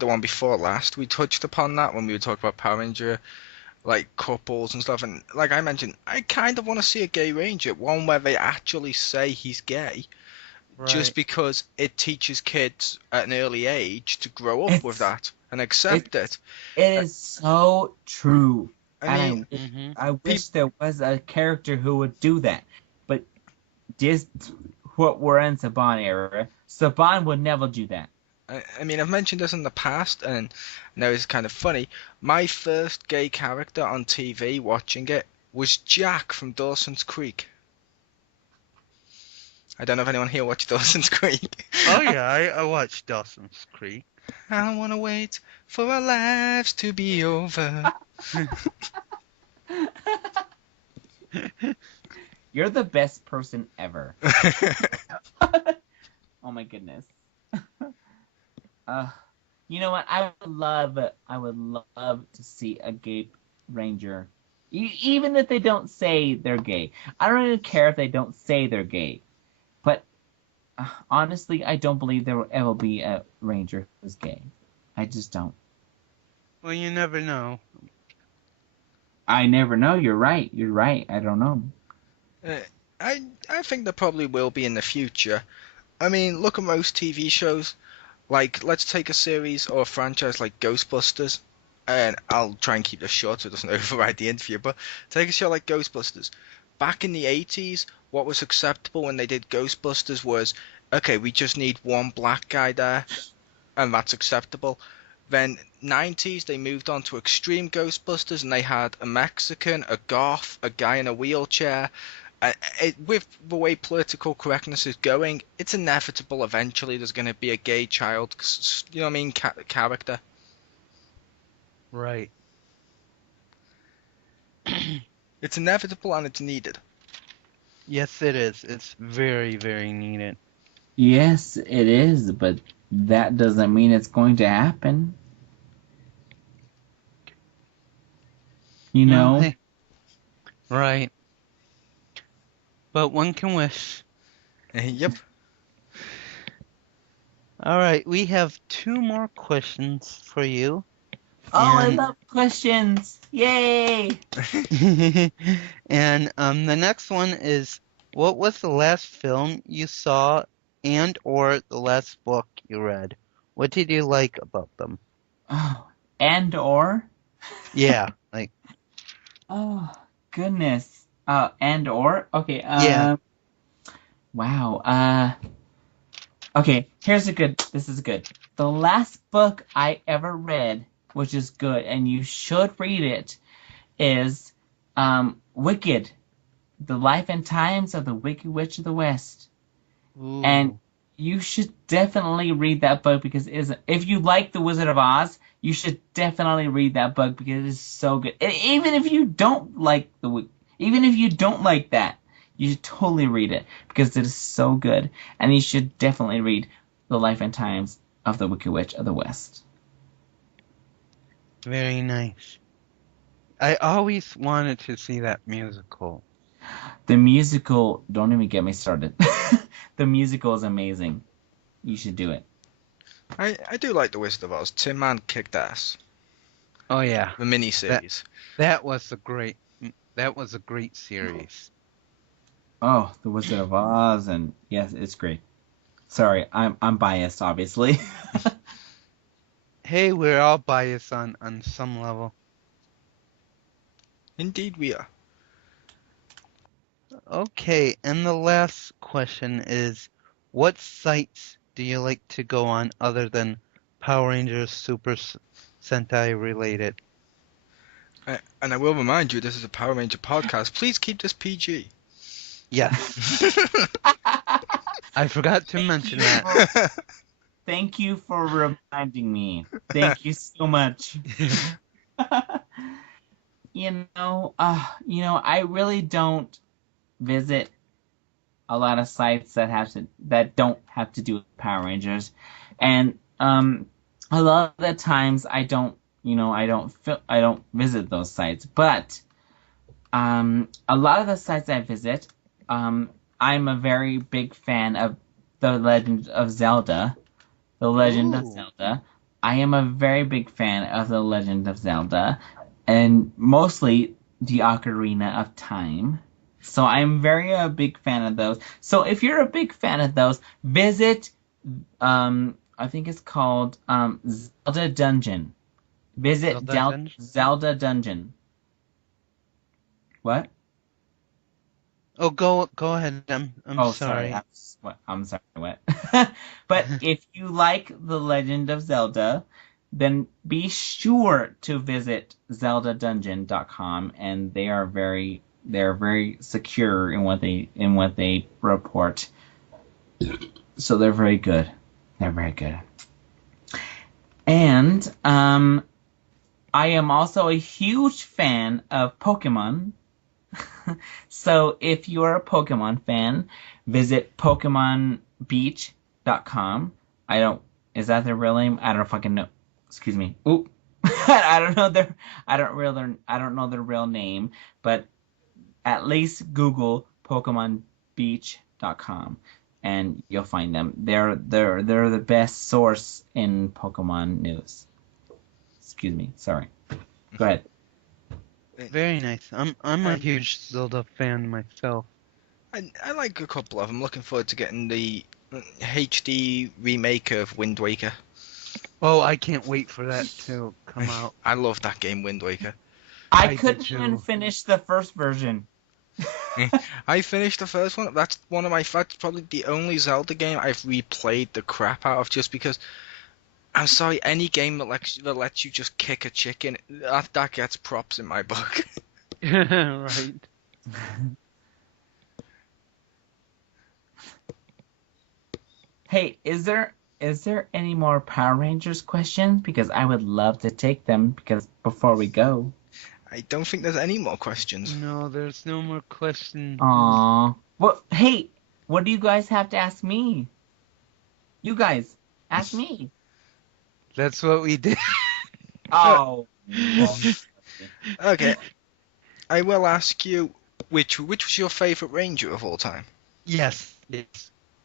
the one before last, we touched upon that when we were talking about Power Ranger, like, couples and stuff, and like I mentioned, I kind of want to see a gay ranger, one where they actually say he's gay, just because it teaches kids at an early age to grow up with that and accept it. It is so true. I mean, I wish there was a character who would do that, but we're in Saban era. Saban would never do that. I mean, I've mentioned this in the past, and now it's kind of funny. My first gay character on TV watching it was Jack from Dawson's Creek. I don't know if anyone here watched Dawson's Creek. Oh yeah, I watched Dawson's Creek. I don't want to wait for our lives to be over. You're the best person ever. Oh my goodness. You know what? I would love to see a gay ranger, even if they don't say they're gay. I don't even care if they don't say they're gay, but honestly, I don't believe there will ever be a ranger who's gay. I just don't. Well, you never know. I never know. You're right. You're right. I don't know. I think there probably will be in the future. I mean, look at most TV shows. Like, let's take a series or a franchise like Ghostbusters, and I'll try and keep this short so it doesn't override the interview, but take a show like Ghostbusters. Back in the 80s, what was acceptable when they did Ghostbusters was, okay, we just need one black guy there, and that's acceptable. Then 90s, they moved on to Extreme Ghostbusters, and they had a Mexican, a goth, a guy in a wheelchair. With the way political correctness is going, it's inevitable eventually there's going to be a gay child, you know what I mean, character. Right. It's inevitable and it's needed. Yes, it is. It's very, very needed. Yes, it is, but that doesn't mean it's going to happen. You know? Well, hey. Right. But one can wish. Yep. All right, we have 2 more questions for you. Oh, I And- love questions! Yay! And the next one is, what was the last film you saw and or the last book you read? What did you like about them? Oh, and or? Yeah, like, Oh, goodness. And or? Okay, Yeah. Wow, okay, this is good. The last book I ever read, which is good, and you should read it, is, Wicked, The Life and Times of the Wicked Witch of the West. ooh. And you should definitely read that book because if you like The Wizard of Oz, you should definitely read that book because it is so good. And even if you don't like that, you should totally read it because it is so good. And you should definitely read The Life and Times of the Wicked Witch of the West. Very nice. I always wanted to see that musical. The musical, don't even get me started. The musical is amazing. You should do it. I do like The Wizard of Oz. Tin Man kicked ass. Oh yeah, The miniseries. that was a great series. Oh, The Wizard of Oz, and yes, it's great. Sorry, I'm biased, obviously. Hey, we're all biased on some level. Indeed we are. Okay, and the last question is, what sites do you like to go on other than Power Rangers Super Sentai related? And I will remind you, this is a Power Ranger podcast. Please keep this PG. Yes, I forgot to mention that. Thank you for reminding me. Thank you so much. I really don't visit a lot of sites that don't have to do with Power Rangers, and a lot of the times I don't visit those sites. But a lot of the sites I visit, I'm a very big fan of The Legend of Zelda. The Legend of Ooh. Zelda. I am a very big fan of The Legend of Zelda, and mostly the Ocarina of Time. So I'm a big fan of those. So if you're a big fan of those, visit, I think it's called Zelda Dungeon. Visit Zelda Dungeon? Zelda Dungeon. What? Oh, go ahead. I'm sorry. I'm sorry. What? But if you like The Legend of Zelda, then be sure to visit zeldadungeon.com, and they're very secure in what they report. So they're very good. They're very good. And I am also a huge fan of Pokemon. So if you are a Pokemon fan, visit PokemonBeach.com. Is that their real name? I don't fucking know. Excuse me. Oop. I don't know their real name, but at least Google PokemonBeach.com. and you'll find them. They're the best source in Pokemon news. Excuse me. Sorry. Go ahead. Very nice. I'm a huge Zelda fan myself. I like a couple of them. Looking forward to getting the HD remake of Wind Waker. Oh, I can't wait for that to come out. I love that game, Wind Waker. I did couldn't too. even finish the first version. I finished the first one. That's that's probably the only Zelda game I've replayed the crap out of, just because. I'm sorry, any game that lets you just kick a chicken, that gets props in my book. Right. Hey, is there any more Power Rangers questions? Because I would love to take them before we go. I don't think there's any more questions. No, there's no more questions. Aww. Well, hey, what do you guys have to ask me? You guys, ask me. That's what we did. Oh. Okay, I will ask you, which was your favorite Ranger of all time? Yes.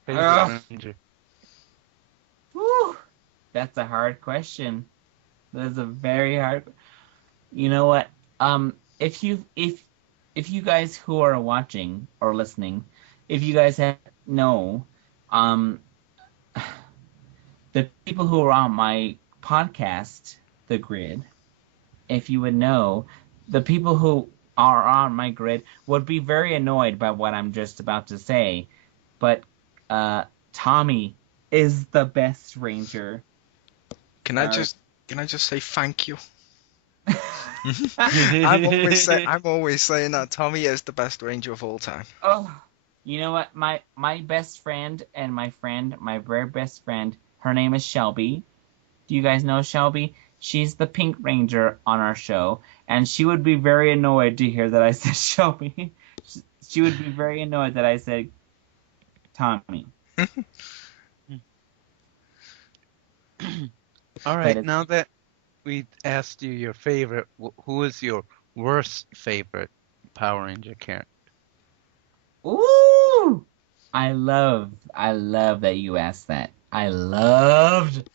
Ah. Whew. That's a hard question. That's a very hard. You know what? If you guys who are watching or listening, if you guys know, the people who are on my podcast, The Grid, if you would know, the people who are on my grid would be very annoyed by what I'm just about to say, but Tommy is the best Ranger. Can I just say thank you? I'm always saying that Tommy is the best Ranger of all time. Oh, you know what? My best friend and my very best friend, her name is Shelby. Do you guys know Shelby? She's the Pink Ranger on our show, and she would be very annoyed to hear that I said Shelby. She would be very annoyed that I said Tommy. All right, now that we asked you your favorite, who is your worst favorite Power Ranger character? Ooh! I love that you asked that. I loved.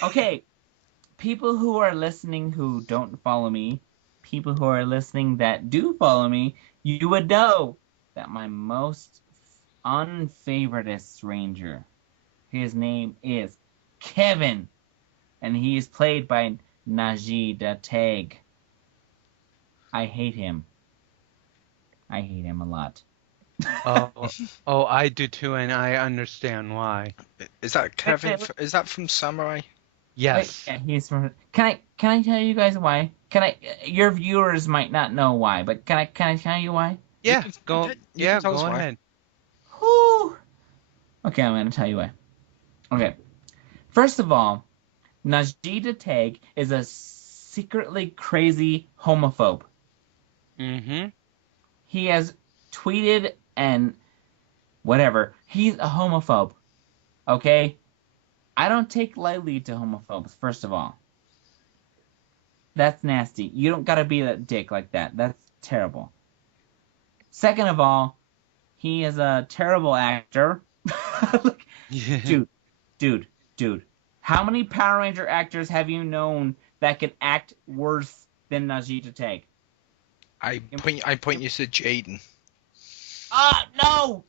Okay, people who are listening who don't follow me, people who are listening that do follow me, you would know that my most unfavoritist Ranger, his name is Kevin, and he is played by Najee Tag. I hate him. I hate him a lot. Oh, I do too, and I understand why. Is that Kevin? Is that from Samurai? Yes. Wait, yeah, he's from. Can I tell you guys why? Your viewers might not know why, but can I tell you why? Yeah, go why. ahead. Whew. Okay, I'm gonna tell you why. Okay, first of all, Najee Tag is a secretly crazy homophobe. Mm-hmm. He has tweeted and whatever. He's a homophobe. Okay? I don't take lightly to homophobes, first of all. That's nasty. You don't gotta be a dick like that. That's terrible. Second of all, he is a terrible actor. Dude. How many Power Ranger actors have you known that can act worse than Najee Tag? I point you to Jaden. No!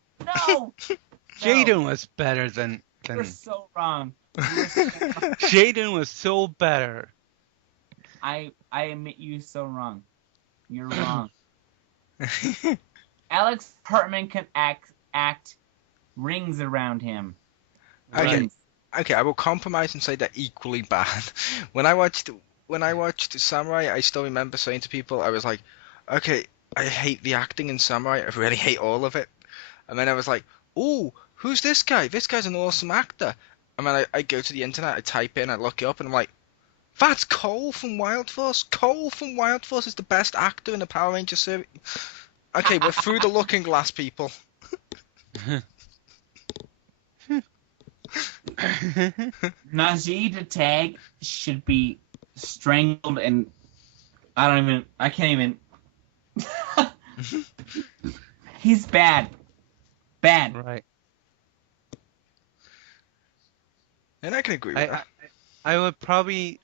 Jaden was better than. You're so wrong. Jaden was so better. I admit you so wrong. You're wrong. Alex Hartman can act rings around him. Rings. Okay, I will compromise and say they're equally bad. When I watched Samurai, I still remember saying to people, I was like, okay, I hate the acting in Samurai. I really hate all of it. And then I was like, ooh, who's this guy? This guy's an awesome actor. And then I go to the internet, I type in, I look it up, and I'm like, that's Cole from Wild Force. Cole from Wild Force is the best actor in the Power Ranger series. Okay, we're through the looking glass, people. Najee Tag should be strangled and I can't even. He's bad. Right. And I can agree with that. I would probably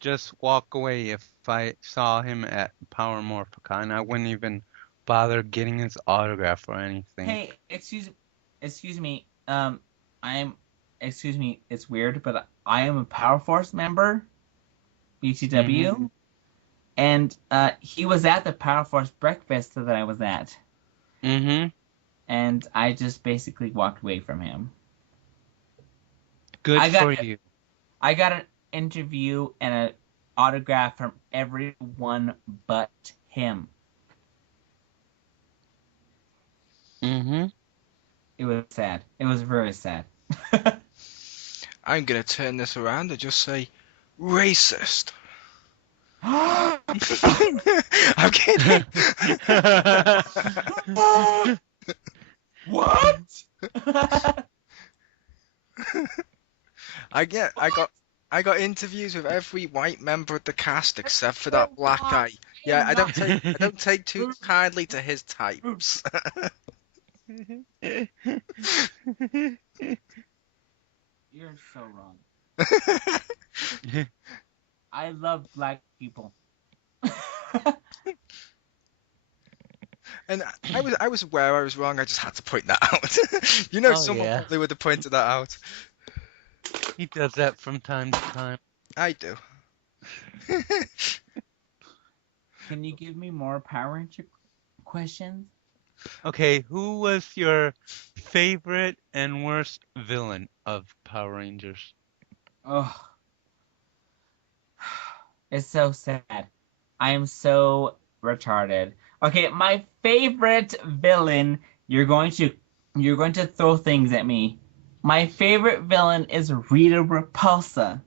just walk away if I saw him at Power Morphicon. I wouldn't even bother getting his autograph or anything. Hey, excuse me. Excuse me. It's weird, but I am a Power Force member, BTW, and he was at the Power Force breakfast that I was at, and I just basically walked away from him. Good for you. I got an interview and an autograph from everyone but him. It was sad. It was very sad. I'm gonna turn this around and just say, racist. I'm kidding. What? I got interviews with every white member of the cast except for that black guy. Yeah, I don't take too kindly to his types. You're so wrong. I love black people. And I was aware I was wrong. I just had to point that out. Someone probably would have pointed that out. He does that from time to time. I do. Can you give me more Power Ranger questions? Okay, who was your favorite and worst villain of Power Rangers? Oh, it's so sad. I am so retarded. Okay, my favorite villain. You're going to throw things at me. My favorite villain is Rita Repulsa.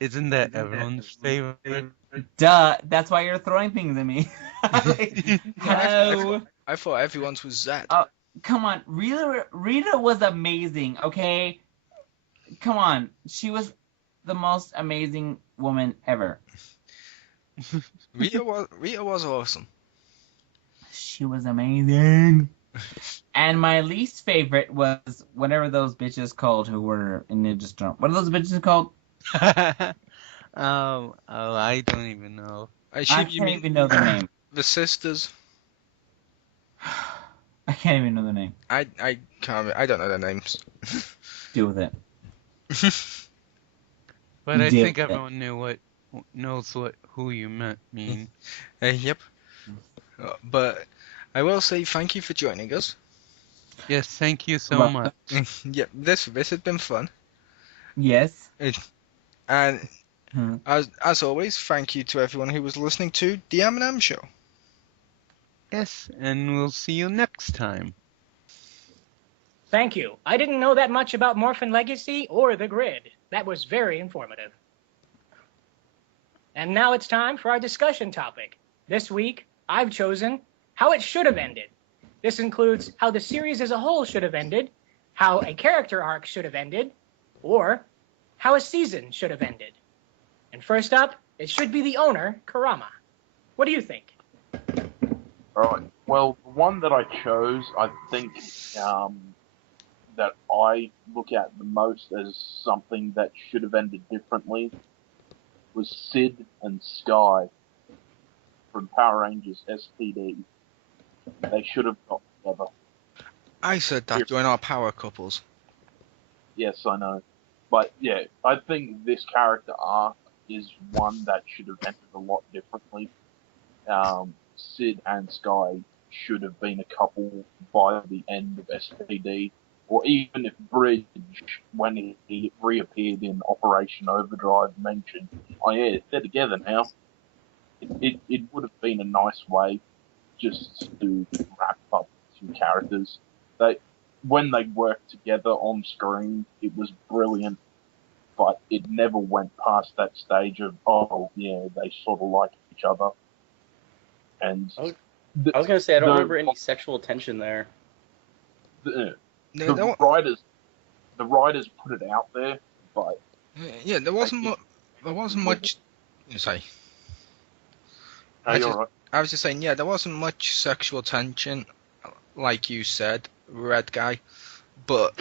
Isn't that everyone's favorite? Duh, that's why you're throwing things at me. Hello. I thought everyone's was Zed. Oh, come on. Rita was amazing, okay? Come on. She was the most amazing woman ever. Rita was awesome. She was amazing. And my least favorite was whatever those bitches called who were in Ninja Storm. What are those bitches called? Oh, I don't even know. I can't even know their name. The sisters. I can't even know their name. I can't. I don't know their names. Deal with it. But I Deal think with it. everyone knows who you mean. Yep. But I will say thank you for joining us. Yes, thank you so much. Yep, this has been fun. Yes. And as always, thank you to everyone who was listening to the M&M Show. Yes, and we'll see you next time. Thank you. I didn't know that much about Morphin Legacy or the Grid. That was very informative. And now it's time for our discussion topic. This week, I've chosen how it should have ended. This includes how the series as a whole should have ended, how a character arc should have ended, or how a season should have ended. And first up, it should be the owner, Kurama. What do you think? Alright, well, the one that I chose, I think, that I look at the most as something that should have ended differently was Sid and Sky from Power Rangers SPD. They should have got together. I said that during our power couples. Yes, I know. But yeah, I think this character arc is one that should have ended a lot differently. Sid and Sky should have been a couple by the end of SPD, or even if Bridge, when he reappeared in Operation Overdrive, mentioned, oh yeah, they're together now. It would have been a nice way just to wrap up two characters. When they worked together on screen, it was brilliant, but it never went past that stage of, oh yeah, they sort of like each other. And I was gonna say I don't remember any sexual tension there. The writers put it out there, but yeah, there wasn't much. Sorry. No, you're right. I was just saying, yeah, there wasn't much sexual tension, like you said, Red Guy, but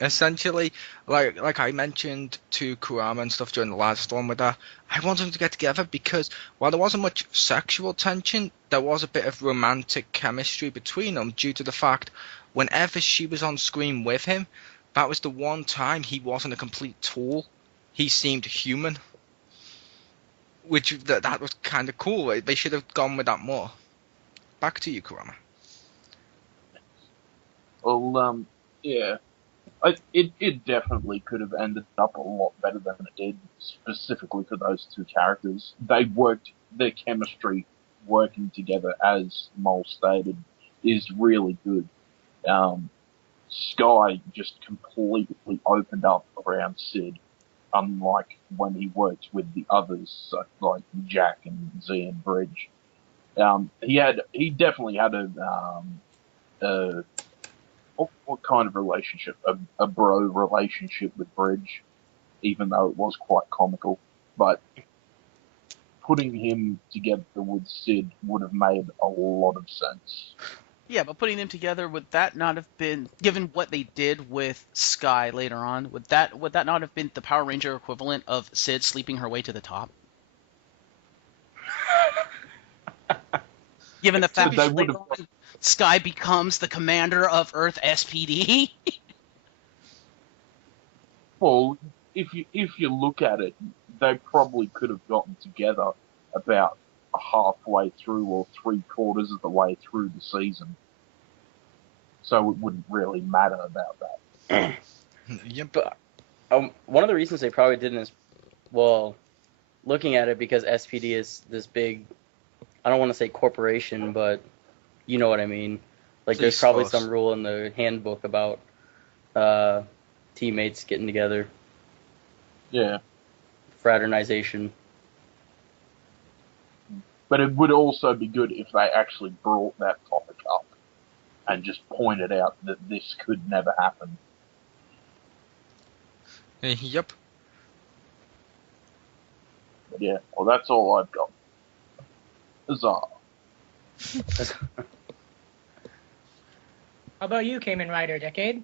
Essentially, like I mentioned to Kurama and stuff during the last one with her, I wanted them to get together because while there wasn't much sexual tension, there was a bit of romantic chemistry between them due to the fact whenever she was on screen with him, that was the one time he wasn't a complete tool. He seemed human, which that was kind of cool. They should have gone with that more. Back to you, Kurama. Well, yeah. It definitely could have ended up a lot better than it did, specifically for those two characters. Their chemistry working together, as Mole stated, is really good. Sky just completely opened up around Sid, unlike when he worked with the others, like Jack and Z and Bridge. He definitely had a what kind of relationship? A bro relationship with Bridge, even though it was quite comical. But putting him together with Sid would have made a lot of sense. Yeah, but putting them together, would that not have been, given what they did with Sky later on, would that not have been the Power Ranger equivalent of Sid sleeping her way to the top? Given the fact that later on, Sky becomes the commander of Earth SPD. Well, if you look at it, they probably could have gotten together about halfway through or 3/4 of the way through the season, so it wouldn't really matter about that. Yeah, but one of the reasons they probably didn't is, well, looking at it, because SPD is this big, I don't want to say corporation, but you know what I mean. Like, there's probably some rule in the handbook about teammates getting together. Yeah. Fraternization. But it would also be good if they actually brought that topic up and just pointed out that this could never happen. Yep. But yeah, well, that's all I've got. Huzzah. How about you, Kamen Rider Decade?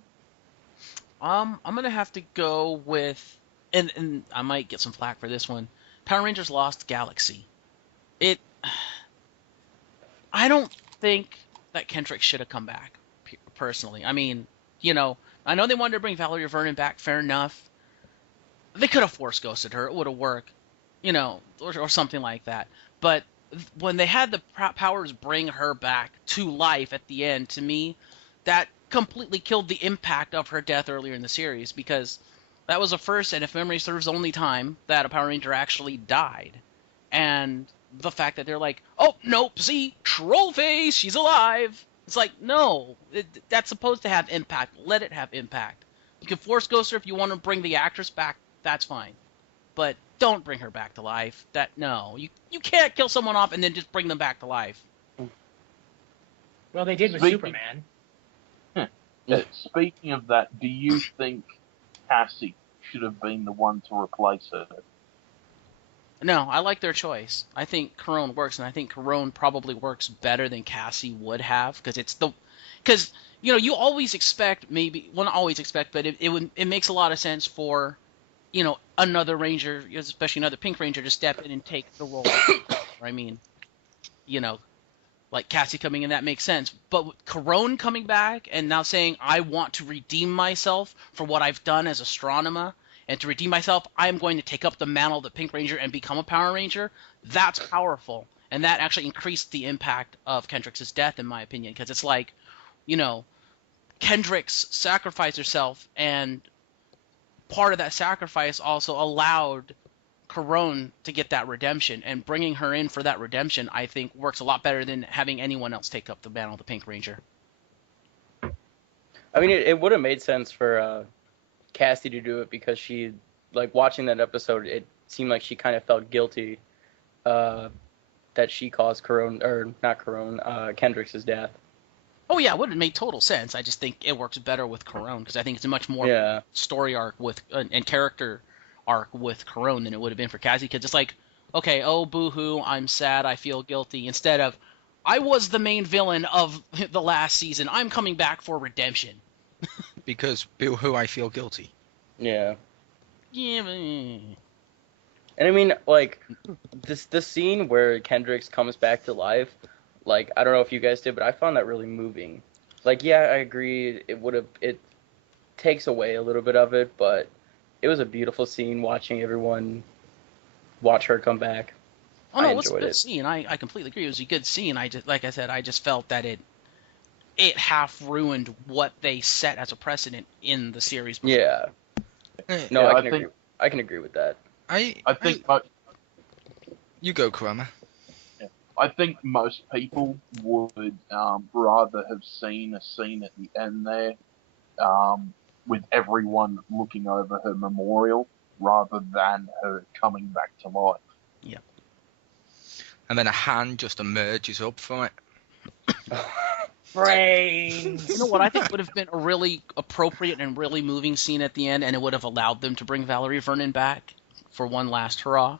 I'm gonna have to go with, and I might get some flack for this one, Power Rangers Lost Galaxy. I don't think that Kendrick should have come back, personally. I mean, I know they wanted to bring Valerie Vernon back, fair enough. They could have force ghosted her, it would have worked, or something like that. But when they had the powers bring her back to life at the end, to me, that completely killed the impact of her death earlier in the series, because that was the first, and if memory serves, only time that a Power Ranger actually died. And the fact that they're like, oh, nope, see, troll face, she's alive. It's like, no, that's supposed to have impact. Let it have impact. You can force ghost her if you want to bring the actress back, that's fine. But don't bring her back to life. No. You can't kill someone off and then just bring them back to life. Well, they did with Superman. Speaking of that, do you think Cassie should have been the one to replace her? No, I like their choice. I think Karone works, and I think Karone probably works better than Cassie would have, because you always expect, maybe, well, not always expect, but it makes a lot of sense for, another Ranger, especially another Pink Ranger, to step in and take the role. I mean, like Cassie coming in, that makes sense. But with Karone coming back and now saying, I want to redeem myself for what I've done as Astronema, and to redeem myself, I am going to take up the mantle of the Pink Ranger and become a Power Ranger, that's powerful. And that actually increased the impact of Kendricks' death, in my opinion, because it's like, Kendricks sacrificed herself, and part of that sacrifice also allowed Karone to get that redemption, and bringing her in for that redemption, I think, works a lot better than having anyone else take up the mantle of the Pink Ranger. I mean, it would have made sense for Cassie to do it, because she, like, watching that episode, it seemed like she kind of felt guilty that she caused Kendricks' death. Oh yeah, it would have made total sense. I just think it works better with Karone, because I think it's a much more story arc with and character arc with Karone than it would have been for Cassie. Because it's like, okay, oh boo-hoo, I'm sad, I feel guilty, instead of, I was the main villain of the last season, I'm coming back for redemption. because boo-hoo, I feel guilty. Yeah. Yeah. And I mean, like, this scene where Kendricks comes back to life, like, I don't know if you guys did, but I found that really moving. Like, yeah, I agree, it takes away a little bit of it, but it was a beautiful scene watching everyone watch her come back. Oh no, I it was a enjoyed good it. scene. I completely agree. It was a good scene. Like I said, I just felt that it half ruined what they set as a precedent in the series before. Yeah. Eh, No, Yeah, I can agree with that. I think You go, Kurama. I think most people would rather have seen a scene at the end there with everyone looking over her memorial rather than her coming back to life. Yeah. And then a hand just emerges up from it. Brains. You know what I think would have been a really appropriate and really moving scene at the end, and it would have allowed them to bring Valerie Vernon back for one last hurrah?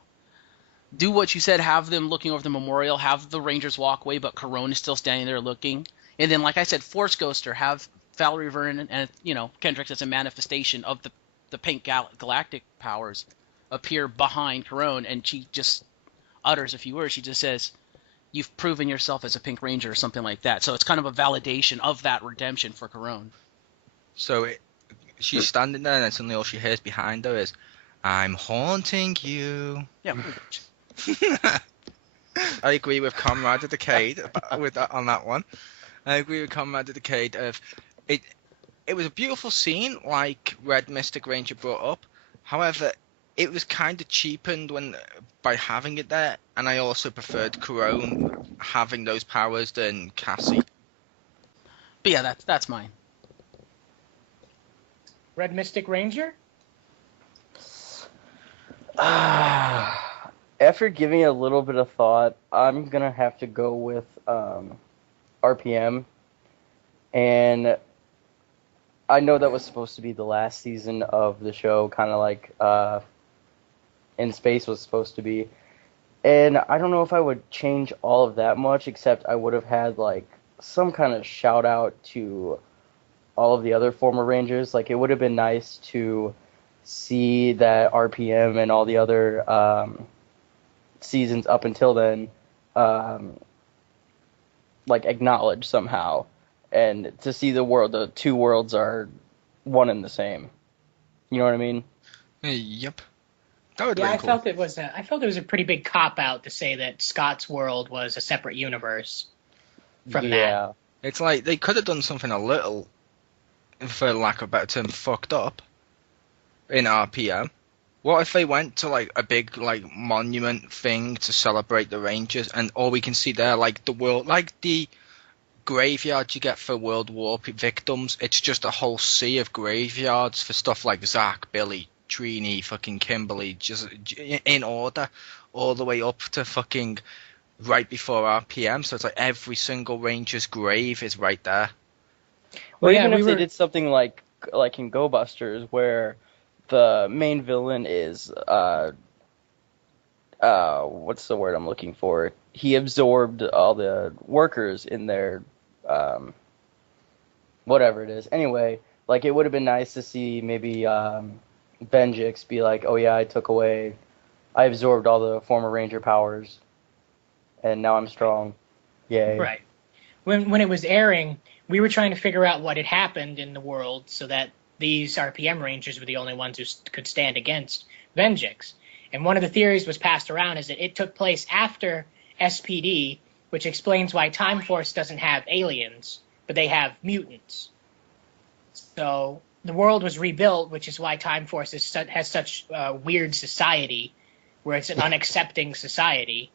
Do what you said, have them looking over the memorial, have the Rangers walk away, but Corone is still standing there looking. And then, like I said, Force Ghoster, have Valerie Vernon and, Kendricks as a manifestation of the pink galactic powers appear behind Corone, and she just utters a few words. She just says, "You've proven yourself as a Pink Ranger," or something like that. So it's kind of a validation of that redemption for Corone. So she's standing there, and then suddenly all she hears behind her is, "I'm haunting you." Yeah. I agree with Comrade of Decade with that on that one. I agree with Comrade of Decade of it. It was a beautiful scene, like Red Mystic Ranger brought up. However, it was kind of cheapened by having it there, and I also preferred Corone having those powers than Cassie. But yeah, that's mine. Red Mystic Ranger? After giving it a little bit of thought, I'm gonna have to go with RPM. And I know that was supposed to be the last season of the show, kind of like In Space was supposed to be. And I don't know if I would change all of that much, except I would have had like some kind of shout out to all of the other former Rangers. Like, it would have been nice to see that RPM and all the other seasons up until then like acknowledged somehow, and to see the two worlds are one and the same. You know what I mean? Yep. That would Yeah, be I cool. felt it was a pretty big cop out to say that Scott's world was a separate universe from that. Yeah. It's like they could have done something a little, for lack of a better term, fucked up in RPM. What if they went to like a big like monument thing to celebrate the Rangers, and all we can see there, like the world, like the graveyard you get for World War victims, it's just a whole sea of graveyards for stuff like Zach, Billy, Trini, fucking Kimberly, just in order, all the way up to fucking right before RPM. So it's like every single Ranger's grave is right there. Or yeah, even we if they were- did something like in Go Busters, where the main villain is what's the word I'm looking for? He absorbed all the workers in their whatever it is. Anyway, like, it would have been nice to see maybe Benjix be like, "Oh yeah, I absorbed all the former Ranger powers, and now I'm strong." Yay. Right. When it was airing, we were trying to figure out what had happened in the world so that these RPM Rangers were the only ones who could stand against Venjix. And one of the theories was passed around is that it took place after SPD, which explains why Time Force doesn't have aliens, but they have mutants. So the world was rebuilt, which is why Time Force has such weird society, where it's an unaccepting society.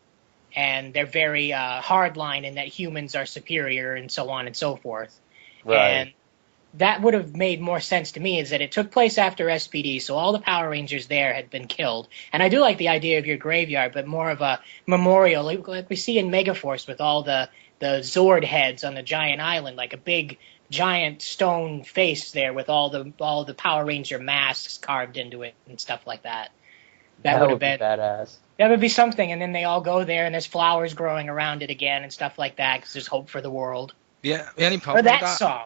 And they're very hardline in that humans are superior and so on and so forth. Right. And that would have made more sense to me, is that it took place after SPD, so all the Power Rangers there had been killed. And I do like the idea of your graveyard, but more of a memorial, like we see in Megaforce with all the Zord heads on the giant island, like a big giant stone face there with all the Power Ranger masks carved into it and stuff like that. That would have be been badass. That would be something, and then they all go there, and there's flowers growing around it again and stuff like that, because there's hope for the world. Yeah, the only Or problem with that that, song.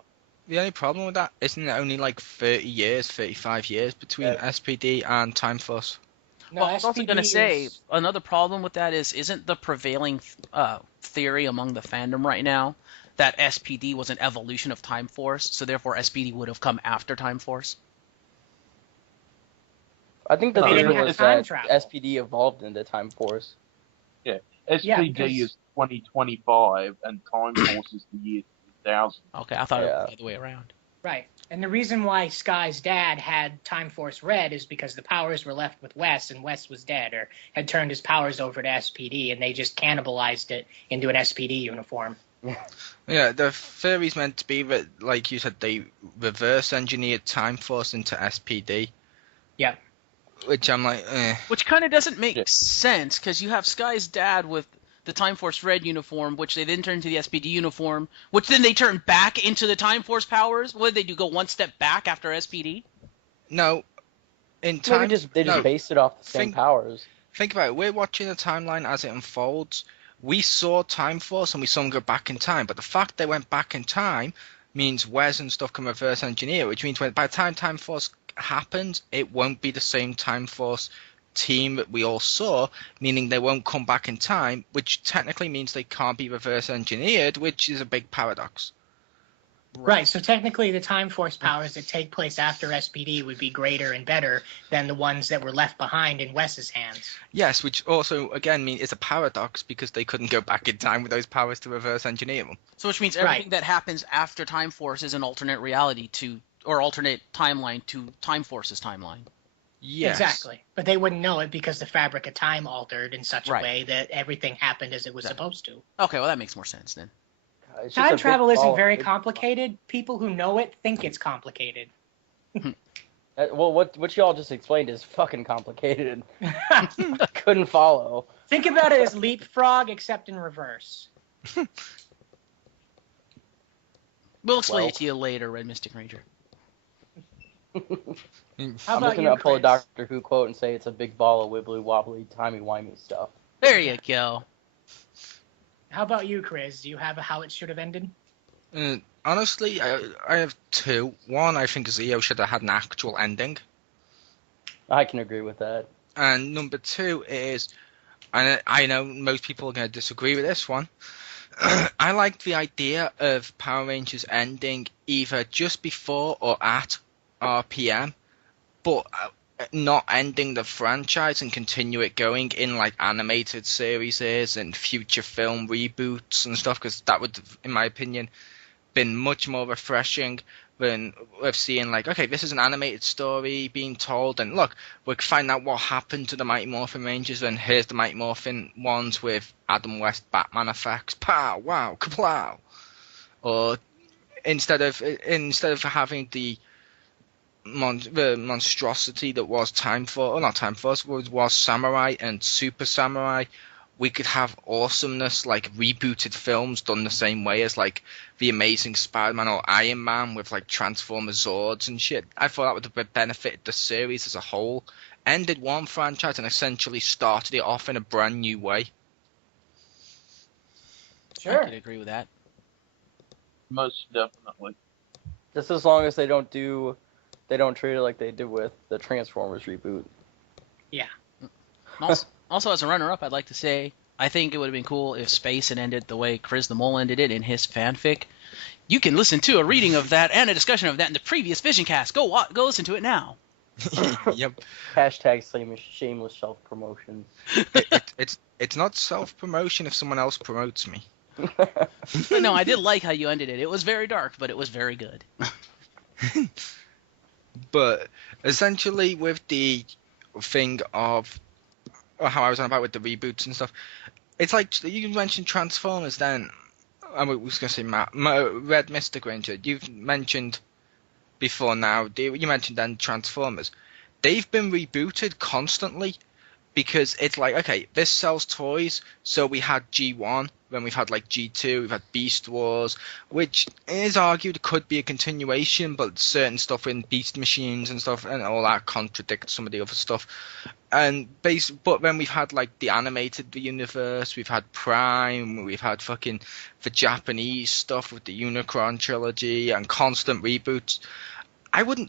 The only problem with that isn't it only like 30 years, 35 years between SPD and Time Force? No, Well, I was also SPD going to say is another problem with that isn't the prevailing theory among the fandom right now that SPD was an evolution of Time Force, so therefore SPD would have come after Time Force? I think the They didn't theory have was time that travel. SPD evolved into Time Force. SPD because- is 2025 and Time Force is the year 2000. Okay, I thought it was Yeah. the other way around. right. And the reason why Sky's dad had Time Force Red is because the powers were left with Wes, and Wes was dead or had turned his powers over to SPD, and they just cannibalized it into an SPD uniform. Yeah, the theory's meant to be that, like you said, they reverse engineered Time Force into SPD. Yeah. Which I'm like, eh. Which kind of doesn't make Yeah. sense, because you have Sky's dad with the Time Force Red uniform, which they then turn into the SPD uniform, which then they turn back into the Time Force powers. What did they do? Go one step back after SPD? No. In Maybe time, they just no. based it off the same Think- powers. Think about it. We're watching the timeline as it unfolds. We saw Time Force and we saw them go back in time, but the fact they went back in time means Wes and stuff can reverse engineer, which means by the time Time Force happens, it won't be the same Time Force team that we all saw, meaning they won't come back in time, which technically means they can't be reverse engineered, which is a big paradox. Right, so technically the Time Force powers that take place after SPD would be greater and better than the ones that were left behind in Wes's hands. Yes, which also, again, means it's a paradox because they couldn't go back in time with those powers to reverse engineer them. So which means Right. everything that happens after Time Force is an alternate reality or alternate timeline to Time Force's timeline. Yes. Exactly. But they wouldn't know it because the fabric of time altered in such a Right. way that everything happened as it was Right. supposed to. Okay, well that makes more sense then. It's just a Time big travel isn't ball- very big- complicated. People who know it think it's complicated. Well, what y'all just explained is fucking complicated. Couldn't follow. Think about it as leapfrog, except in reverse. We'll explain Well. it to you later, Red Mystic Ranger. How I'm about just you, gonna pull a Chris? Doctor Who quote and say it's a big ball of wibbly wobbly timey wimey stuff. There you go. How about you, Chris? Do you have a how it should have ended? Honestly, I have two. One, I think Zeo should have had an actual ending. I can agree with that. And number two is, and I know most people are going to disagree with this one, I liked the idea of Power Rangers ending either just before or at RPM, but not ending the franchise and continue it going in like animated series and future film reboots and stuff, because that would, in my opinion, been much more refreshing than of seeing like, okay, this is an animated story being told, and look, we can find out what happened to the Mighty Morphin Rangers, and here's the Mighty Morphin ones with Adam West Batman effects, pow, wow, kaplow. Or instead of having the monstrosity that was was Samurai and Super Samurai, we could have awesomeness like rebooted films done the same way as like The Amazing Spider-Man or Iron Man with like Transformer Zords and shit. I thought that would have benefited the series as a whole. Ended one franchise and essentially started it off in a brand new way. Sure. I could agree with that. Most definitely. Just as long as they don't treat it like they did with the Transformers reboot. Also, as a runner-up, I'd like to say I think it would have been cool if Space had ended the way Chriz the Mole ended it in his fanfic. You can listen to a reading of that and a discussion of that in the previous VisionCast. Go listen to it now. Yep. Hashtag shameless self-promotion. It's not self-promotion if someone else promotes me. But no, I did like how you ended it. It was very dark, but it was very good. But essentially, with the thing of how I was on about with the reboots and stuff, it's like you mentioned Transformers. Then I was going to say Red Mystic Ranger. You've mentioned before now. You mentioned then Transformers. They've been rebooted constantly. because it's like, okay, this sells toys, so we had G1, then we've had like G2, we've had Beast Wars, which is argued could be a continuation, but certain stuff in Beast Machines and stuff and all that contradicts some of the other stuff. But then we've had like the animated universe, we've had Prime, we've had fucking the Japanese stuff with the Unicron trilogy and constant reboots.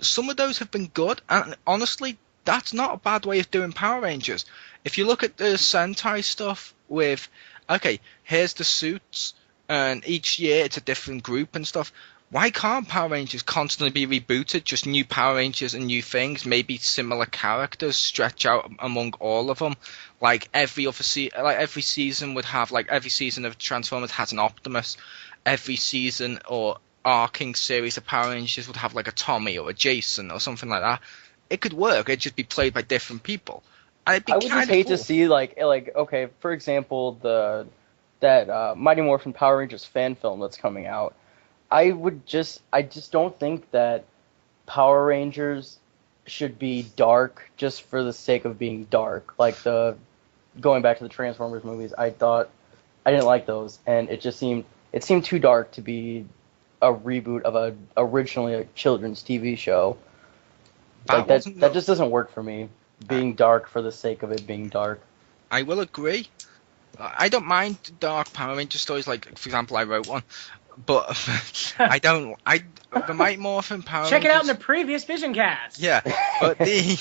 Some of those have been good, and honestly, that's not a bad way of doing Power Rangers. If you look at the Sentai stuff with, okay, here's the suits, and each year it's a different group and stuff. Why can't Power Rangers constantly be rebooted? Just new Power Rangers and new things, maybe similar characters stretch out among all of them. Like every season would have, like every season of Transformers has an Optimus. Every season or arcing series of Power Rangers would have like a Tommy or a Jason or something like that. It could work. It'd just be played by different people. And it'd be I would just hate to see like okay, for example, that Mighty Morphin Power Rangers fan film that's coming out. I just don't think that Power Rangers should be dark just for the sake of being dark. Like going back to the Transformers movies, I didn't like those, and it seemed too dark to be a reboot of originally a children's TV show. That just doesn't work for me. Being dark for the sake of it being dark. I will agree. I don't mind dark Power Ranger stories. Like, for example, I wrote one, but the Mighty Morphin Power Rangers. Check it out in the previous VisionCast. Yeah, but the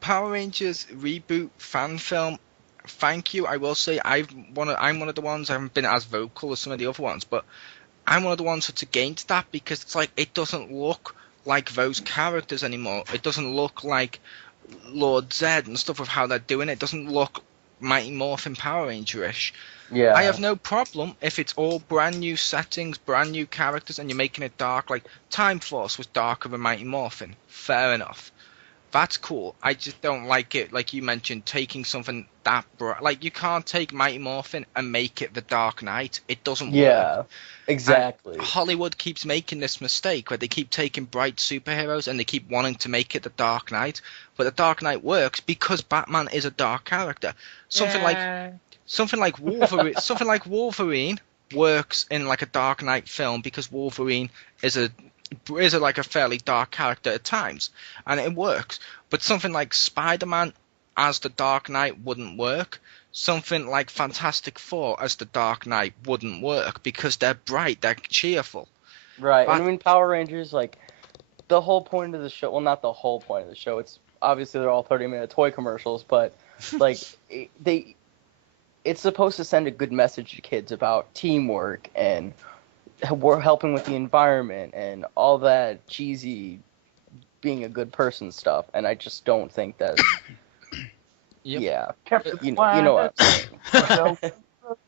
Power Rangers reboot fan film. Thank you. I will say I'm one of the ones. I haven't been as vocal as some of the other ones, but I'm one of the ones that's against that because it's like it doesn't look like those characters anymore. It doesn't look like Lord Zed and stuff with how they're doing it. It doesn't look Mighty Morphin Power Ranger-ish. Yeah. I have no problem if it's all brand new settings, brand new characters, and you're making it dark. Like Time Force was darker than Mighty Morphin. Fair enough. That's cool. I just don't like it, like you mentioned, taking something that bright. Like, you can't take Mighty Morphin and make it the Dark Knight. It doesn't work. Yeah, exactly. And Hollywood keeps making this mistake where they keep taking bright superheroes and they keep wanting to make it the Dark Knight. But the Dark Knight works because Batman is a dark character. Something like Wolverine works in like a Dark Knight film because Wolverine is a fairly dark character at times, and it works. But something like Spider-Man as the Dark Knight wouldn't work. Something like Fantastic Four as the Dark Knight wouldn't work because they're bright, they're cheerful. Right, and I mean Power Rangers, like, the whole point of the show, well, not the whole point of the show, it's obviously they're all 30-minute toy commercials, but like it's supposed to send a good message to kids about teamwork and we're helping with the environment and all that cheesy being a good person stuff, and I just don't think that. Yep. Yeah, you know what I'm saying.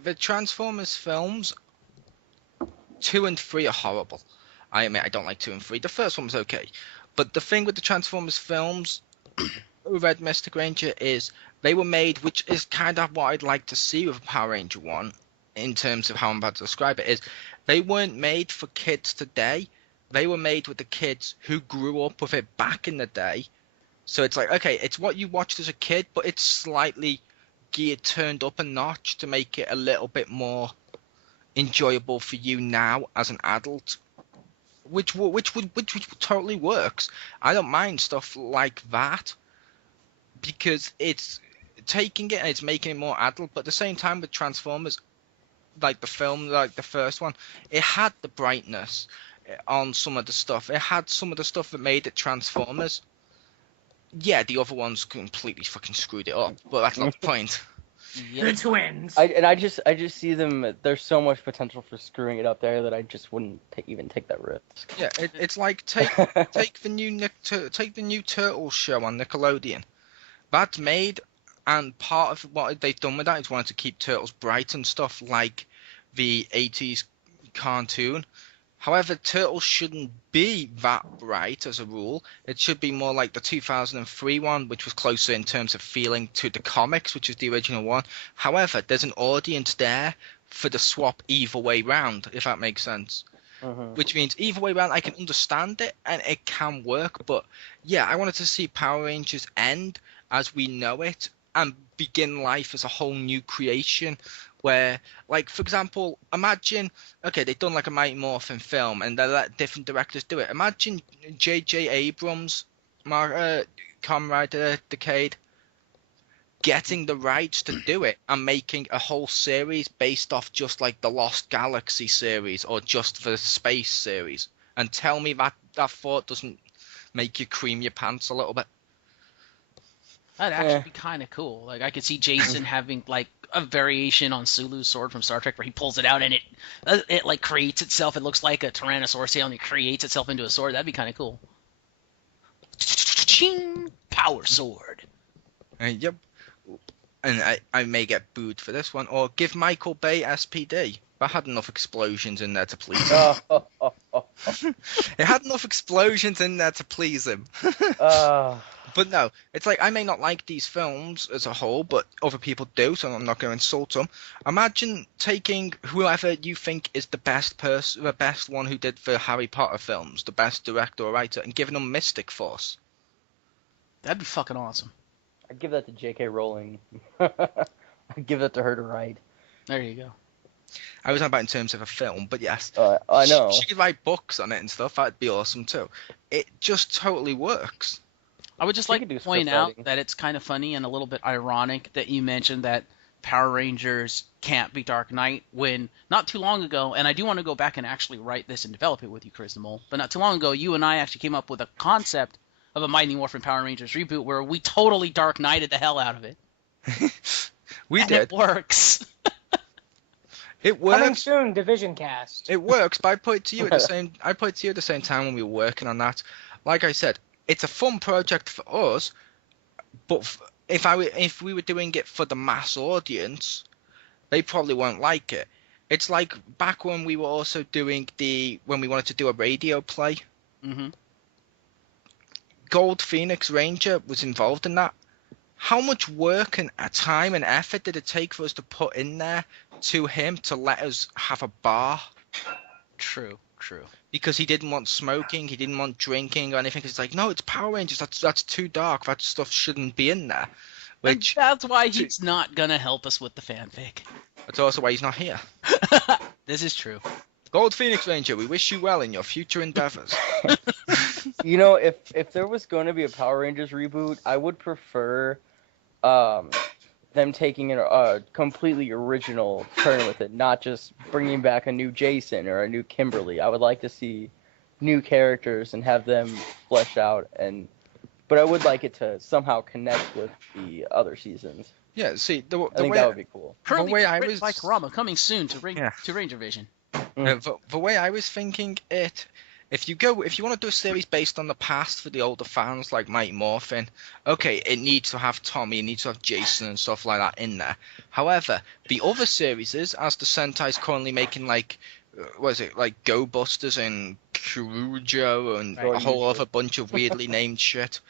The Transformers films 2 and 3 are horrible. I admit I don't like 2 and 3. The first one was okay, but the thing with the Transformers films, Red Mystic Ranger, is they were made, which is kind of what I'd like to see with Power Ranger 1 in terms of how I'm about to describe it, is they weren't made for kids today. They were made with the kids who grew up with it back in the day. So it's like, okay, it's what you watched as a kid, but it's slightly turned up a notch to make it a little bit more enjoyable for you now as an adult, which totally works. I don't mind stuff like that because it's taking it and it's making it more adult. But at the same time with Transformers, like the film, like the first one, it had the brightness on some of the stuff. It had some of the stuff that made it Transformers. Yeah, the other ones completely fucking screwed it up, but that's not the point. The twins. I just see them. There's so much potential for screwing it up there that I just wouldn't even take that risk. Yeah, it's like take the new Turtles show on Nickelodeon. That's made, and part of what they've done with that is wanted to keep Turtles bright and stuff like the 80s cartoon. However, Turtles shouldn't be that bright as a rule. It should be more like the 2003 one, which was closer in terms of feeling to the comics, which is the original one. However, there's an audience there for the swap either way round, if that makes sense. Which means either way round, I can understand it and it can work. But yeah, I wanted to see Power Rangers end as we know it and begin life as a whole new creation. Where, like, for example, imagine, okay, they've done like a Mighty Morphin film and they let different directors do it. Imagine J.J. Abrams, Kamen Rider Decade, getting the rights to do it and making a whole series based off just like the Lost Galaxy series or just the Space series. And tell me that thought doesn't make you cream your pants a little bit. That'd actually be kind of cool. Like, I could see Jason having like a variation on Sulu's sword from Star Trek, where he pulls it out and it like creates itself. It looks like a Tyrannosaurus tail, and it creates itself into a sword. That'd be kind of cool. Ching! Power sword. Yep. And I may get booed for this one, or give Michael Bay SPD. That had enough explosions in there to please him. It had enough explosions in there to please him. But no, it's like, I may not like these films as a whole, but other people do, so I'm not going to insult them. Imagine taking whoever you think is the best person, the best one who did the Harry Potter films, the best director or writer, and giving them Mystic Force. That'd be fucking awesome. I'd give that to J.K. Rowling. I'd give that to her to write. There you go. I was talking about in terms of a film, but yes. I know. She could write books on it and stuff. That'd be awesome too. It just totally works. I would just like to point out that it's kind of funny and a little bit ironic that you mentioned that Power Rangers can't be Dark Knight when not too long ago, and I do want to go back and actually write this and develop it with you, Chriz the Mole, but not too long ago, you and I actually came up with a concept of a Mighty Morphin Power Rangers reboot where we totally Dark Knighted the hell out of it. We and did. It works. It works. Coming soon to VisionCast. It works, but I put it to you at the same. I put it to you at the same time when we were working on that. Like I said, it's a fun project for us, but if we were doing it for the mass audience, they probably won't like it. It's like back when we were also doing when we wanted to do a radio play. Mm-hmm. Gold Phoenix Ranger was involved in that. How much work and time and effort did it take for us to put in there to him to let us have a bar? True. Because he didn't want smoking, he didn't want drinking or anything. It's like, no, it's Power Rangers. That's too dark. That stuff shouldn't be in there. Which and that's why he's not gonna help us with the fanfic. That's also why he's not here. This is true. Gold Phoenix Ranger, we wish you well in your future endeavors. You know, if there was going to be a Power Rangers reboot, I would prefer them taking a completely original turn with it, not just bringing back a new Jason or a new Kimberly. I would like to see new characters and have them fleshed out, but I would like it to somehow connect with the other seasons. Yeah, see, I think that would be cool. Currently way written by Kurama, coming soon to Ranger Vision. The way I was thinking it, if you want to do a series based on the past for the older fans like Mighty Morphin, okay, it needs to have Tommy, it needs to have Jason and stuff like that in there. However, the other series is, as the Sentai's currently making like, like Go Busters and Kurujo and a whole other bunch of weirdly named shit.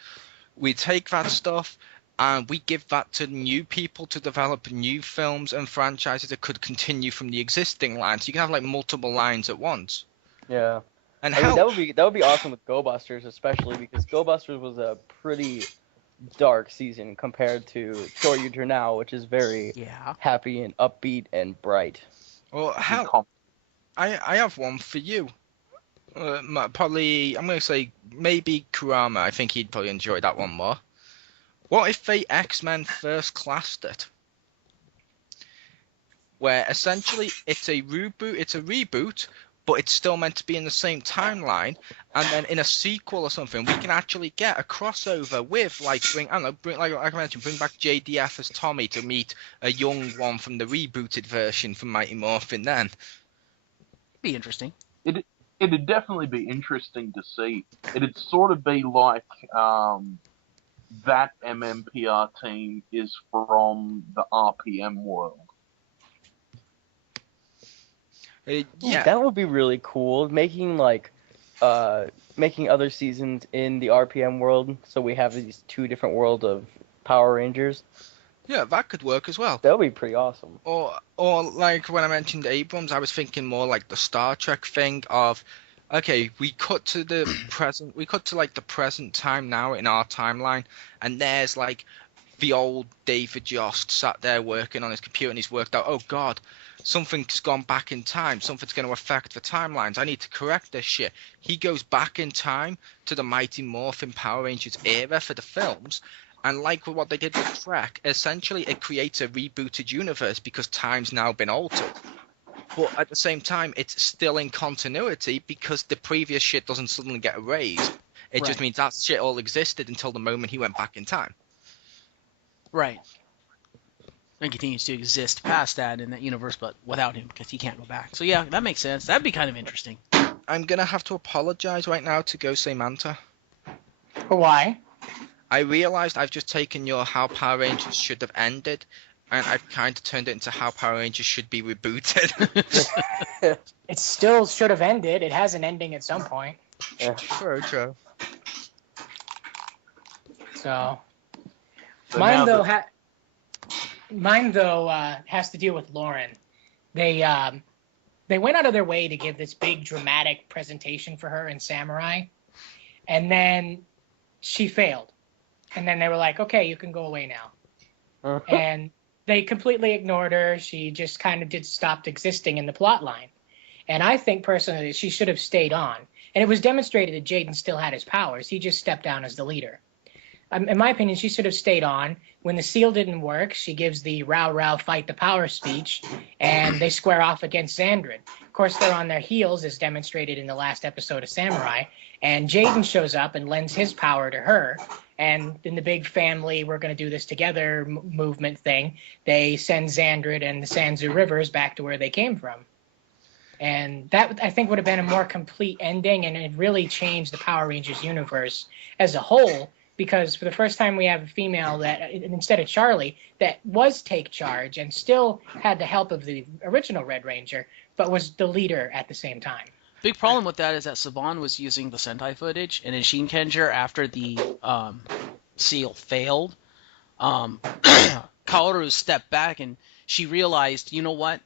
We take that stuff and we give that to new people to develop new films and franchises that could continue from the existing lines. You can have like multiple lines at once. Yeah. And I mean, that would be awesome with Go Busters, especially because Go Busters was a pretty dark season compared to Kyoryuger Now, which is very happy and upbeat and bright. Well, I have one for you. Probably, I'm going to say maybe Kurama. I think he'd probably enjoy that one more. What if they X-Men First Classed it? Where essentially it's a reboot, but it's still meant to be in the same timeline, and then in a sequel or something, we can actually get a crossover with, like, bring back JDF as Tommy to meet a young one from the rebooted version from Mighty Morphin then. Be interesting. It'd definitely be interesting to see. It'd sort of be like that MMPR team is from the RPM world. Yeah, that would be really cool. Making other seasons in the RPM world, so we have these two different worlds of Power Rangers. Yeah, that could work as well. That would be pretty awesome. Or like when I mentioned Abrams, I was thinking more like the Star Trek thing of, okay, we cut to the present, we cut to like the present time now in our timeline, and there's like the old David Yost sat there working on his computer and he's worked out, oh God, something's gone back in time. Something's going to affect the timelines. I need to correct this shit. He goes back in time to the Mighty Morphin Power Rangers era for the films. And like what they did with Trek, essentially it creates a rebooted universe because time's now been altered. But at the same time, it's still in continuity because the previous shit doesn't suddenly get erased. It just means that shit all existed until the moment he went back in time. Right. And continues to exist past that in that universe, but without him, because he can't go back. So yeah, that makes sense. That'd be kind of interesting. I'm going to have to apologize right now to GoseiManta. Why? I realized I've just taken your How Power Rangers Should Have Ended, and I've kind of turned it into How Power Rangers Should Be Rebooted. It still should have ended. It has an ending at some point. True. So So mine now though has to deal with Lauren. They went out of their way to give this big dramatic presentation for her in Samurai, and then she failed. And then they were like, okay, you can go away now. And they completely ignored her. She just kind of stopped existing in the plot line. And I think personally she should have stayed on. And it was demonstrated that Jaden still had his powers. He just stepped down as the leader. In my opinion, she should have stayed on. When the seal didn't work, she gives the row row fight the power speech, and they square off against Xandrid. Of course, they're on their heels, as demonstrated in the last episode of Samurai, and Jaden shows up and lends his power to her. And in the big family, we're going to do this together movement thing, they send Xandrid and the Sanzu Rivers back to where they came from. And that, I think, would have been a more complete ending, and it really changed the Power Rangers universe as a whole, because for the first time we have a female that, instead of Charlie, that was take charge and still had the help of the original Red Ranger, but was the leader at the same time. Big problem with that is that Saban was using the Sentai footage, and in Shinkenger, after the seal failed, Kaoru stepped back and she realized, you know what?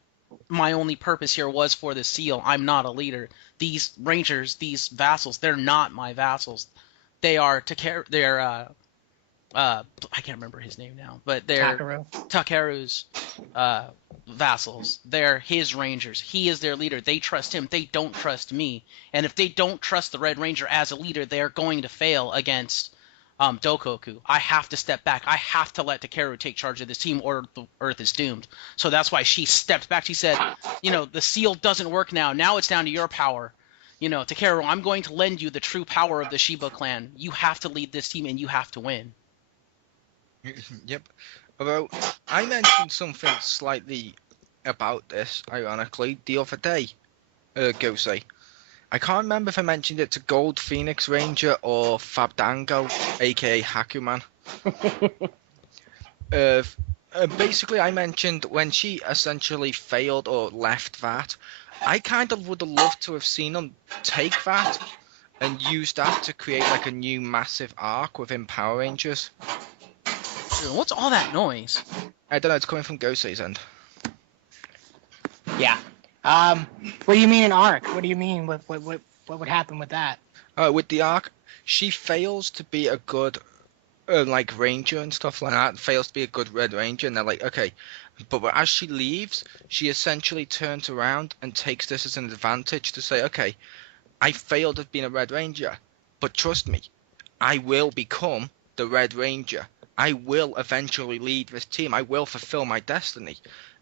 My only purpose here was for the seal. I'm not a leader. These rangers, these vassals, they're not my vassals. They are I can't remember his name now, but they're Takeru's vassals. They're his rangers. He is their leader. They trust him. They don't trust me. And if they don't trust the Red Ranger as a leader, they are going to fail against Dokoku. I have to step back. I have to let Takeru take charge of this team, or the Earth is doomed. So that's why she stepped back. She said, the seal doesn't work now. Now it's down to your power. Takeru, I'm going to lend you the true power of the Shiba clan. You have to lead this team, and you have to win. Yep. Although, I mentioned something slightly about this, ironically, the other day, Gosei. I can't remember if I mentioned it to Gold Phoenix Ranger or Fabdango, aka Hakuman. Basically, I mentioned when she essentially failed or left that, I kind of would have loved to have seen them take that and use that to create like a new massive arc within Power Rangers. What's all that noise? I don't know, it's coming from Gosei's end. Yeah. What do you mean an arc? What do you mean? What would happen with that? With the arc, she fails to be a good like ranger and stuff like that. Fails to be a good Red Ranger, and they're like, okay. But as she leaves, she essentially turns around and takes this as an advantage to say, okay, I failed at being a Red Ranger, but trust me, I will become the Red Ranger. I will eventually lead this team. I will fulfill my destiny.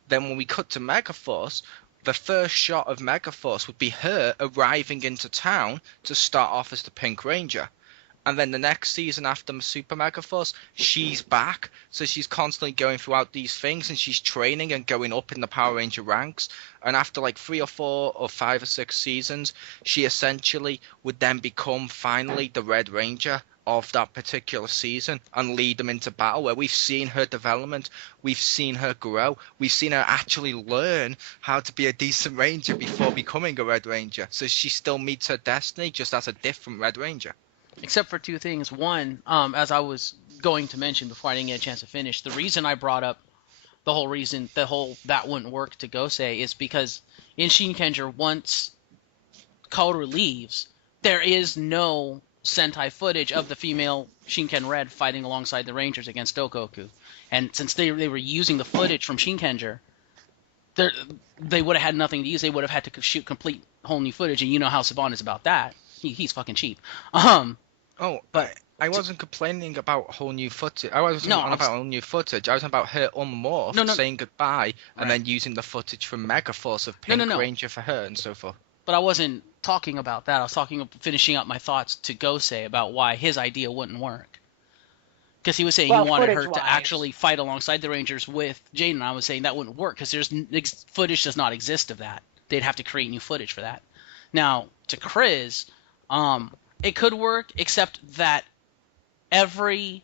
Then when we cut to Megaforce, the first shot of Megaforce would be her arriving into town to start off as the Pink Ranger. And then the next season after Super Megaforce, she's back. So she's constantly going throughout these things and she's training and going up in the Power Ranger ranks. And after like 3 or 4 or 5 or 6 seasons, she essentially would then become finally the Red Ranger of that particular season and lead them into battle, where we've seen her development, we've seen her grow, we've seen her actually learn how to be a decent Ranger before becoming a Red Ranger. So she still meets her destiny just as a different Red Ranger. Except for 2 things. One, as I was going to mention before I didn't get a chance to finish, the reason I brought up that wouldn't work to Gosei is because in Shinkenger, once Kaoru leaves, there is no Sentai footage of the female Shinken Red fighting alongside the Rangers against Dokoku. And since they were using the footage from Shinkenger, they would have had nothing to use. They would have had to shoot complete whole new footage, and you know how Saban is about that. He's fucking cheap. But I wasn't complaining about whole new footage. I wasn't on about whole new footage. I was about her unmorphed saying goodbye and then using the footage from Megaforce of Pink Ranger for her and so forth. But I wasn't talking about that. I was finishing up my thoughts to Gosei about why his idea wouldn't work. Because he was saying he wanted her to actually fight alongside the Rangers with Jaden, and I was saying that wouldn't work because footage does not exist of that. They'd have to create new footage for that. Now, to Chriz, it could work, except that every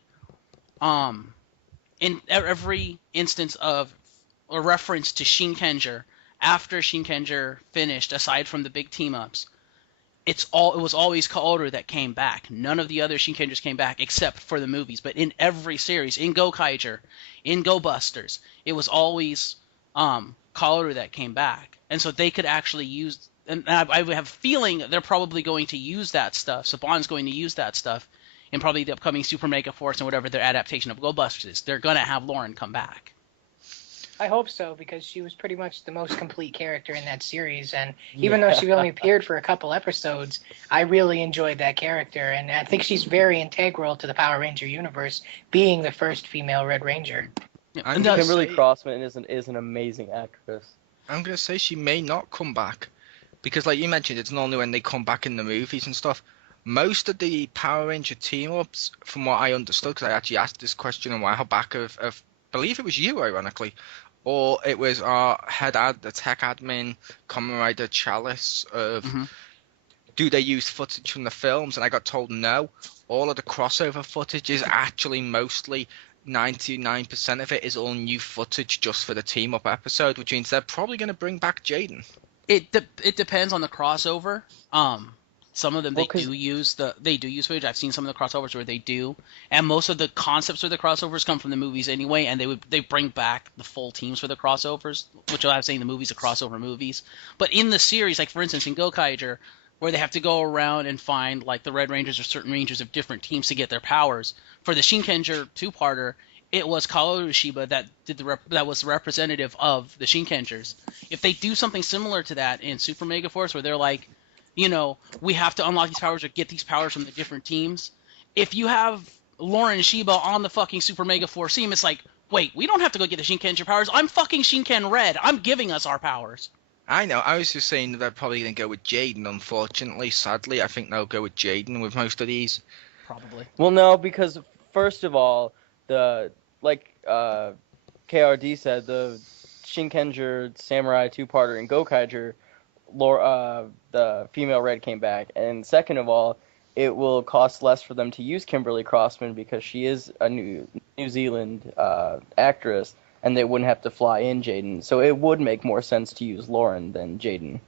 instance of a reference to Shinkenger after Shinkenger finished, aside from the big team-ups, it was always Kaoru that came back. None of the other Shinkengers came back except for the movies. But in every series, in Gokaiger, in Go Busters, it was always Kaoru that came back. And so they could actually use, and I have a feeling they're probably going to use that stuff. Saban's going to use that stuff in probably the upcoming Super Mega Force and whatever their adaptation of Go Busters is. They're going to have Lauren come back. I hope so, because she was pretty much the most complete character in that series, and even though she only appeared for a couple episodes, I really enjoyed that character, and I think she's very integral to the Power Ranger universe, being the first female Red Ranger. And Kimberly Crossman is an amazing actress. I'm going to say she may not come back, because like you mentioned, it's normally when they come back in the movies and stuff. Most of the Power Ranger team-ups, from what I understood, because I actually asked this question a while back of I believe it was you, ironically, or it was our the tech admin, Kamen Rider Chalice of, do they use footage from the films? And I got told no. All of the crossover footage is actually mostly 99% of it is all new footage just for the team-up episode, which means they're probably going to bring back Jaden. It depends on the crossover. Some of them they do use footage. I've seen some of the crossovers where they do, and most of the concepts for the crossovers come from the movies anyway. And they bring back the full teams for the crossovers, which I was saying the movies are crossover movies. But in the series, like for instance in Gokaiger, where they have to go around and find like the Red Rangers or certain Rangers of different teams to get their powers. For the Shinkenger two-parter, it was Kaoru Shiba that was representative of the Shinkengers. If they do something similar to that in Super Mega Force, where they're like, you know, we have to unlock these powers or get these powers from the different teams. If you have Lauren Shiba on the fucking Super Mega Force team, it's like, wait, we don't have to go get the Shinkenger powers. I'm fucking Shinken Red. I'm giving us our powers. I know. I was just saying that they're probably going to go with Jaden, unfortunately. Sadly, I think they'll go with Jaden with most of these. Probably. Well, no, because first of all, KRD said, the Shinkenger Samurai two-parter in Gokaiger, the female Red came back, and second of all, it will cost less for them to use Kimberly Crossman because she is a New Zealand actress, and they wouldn't have to fly in Jaden. So it would make more sense to use Lauren than Jaden.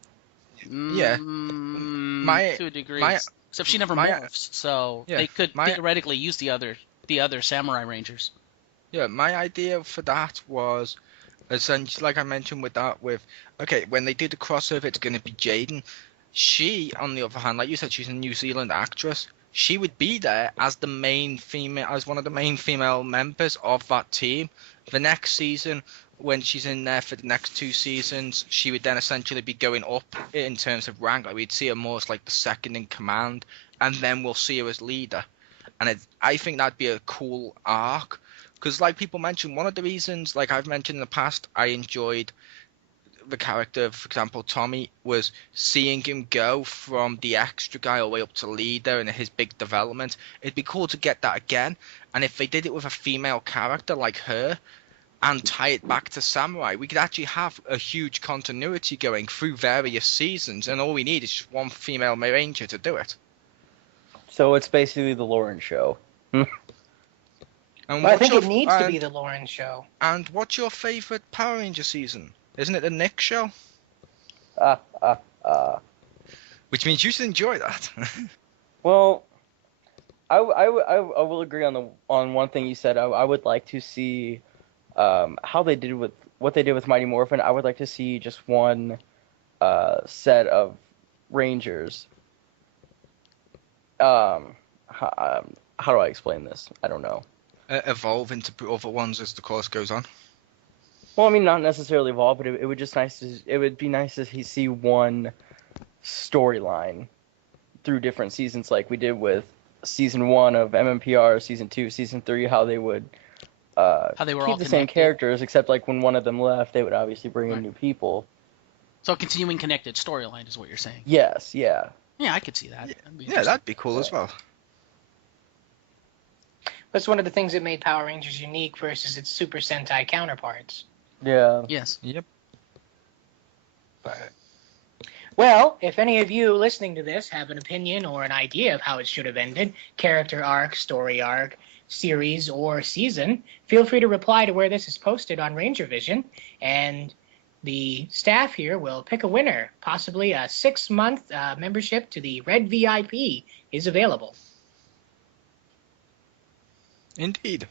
Yeah, to a degree. Except she never morphs, so they could theoretically use the other Samurai Rangers. Yeah, my idea for that was, essentially, like I mentioned when they do the crossover, it's going to be Jaden. She, on the other hand, like you said, she's a New Zealand actress. She would be there as one of the main female members of that team. The next season, when she's in there for the next 2 seasons, she would then essentially be going up in terms of rank. Like we'd see her more as like the second in command, and then we'll see her as leader. And I think that'd be a cool arc. Because like people mentioned, one of the reasons, like I've mentioned in the past, I enjoyed the character, for example, Tommy, was seeing him go from the extra guy all the way up to leader and his big development. It'd be cool to get that again. And if they did it with a female character like her and tie it back to Samurai, we could actually have a huge continuity going through various seasons. And all we need is just one female Ranger to do it. So it's basically the Lauren show. I think it needs to be the Lauren show. And what's your favorite Power Ranger season? Isn't it the Nick show? Which means you should enjoy that. Well, I will agree on one thing you said. I would like to see how they did with what they did with Mighty Morphin. I would like to see just one set of Rangers. how do I explain this? I don't know. Evolve into other ones as the course goes on. Well, I mean, not necessarily evolve, but it would just it would be nice to see one storyline through different seasons, like we did with season 1 of MMPR, season 2, season 3. How they would How they were keep all the same connected. characters, except like when one of them left, they would obviously bring in Right. new people. So a continuing connected storyline is what you're saying. Yes, yeah. Yeah, I could see that. Yeah, that'd be cool as well. That's one of the things that made Power Rangers unique versus its Super Sentai counterparts. Yeah. Yes. Yep. Well, if any of you listening to this have an opinion or an idea of how it should have ended, character arc, story arc, series, or season, feel free to reply to where this is posted on Ranger Vision, and the staff here will pick a winner. Possibly a 6-month membership to the Red VIP is available. Indeed.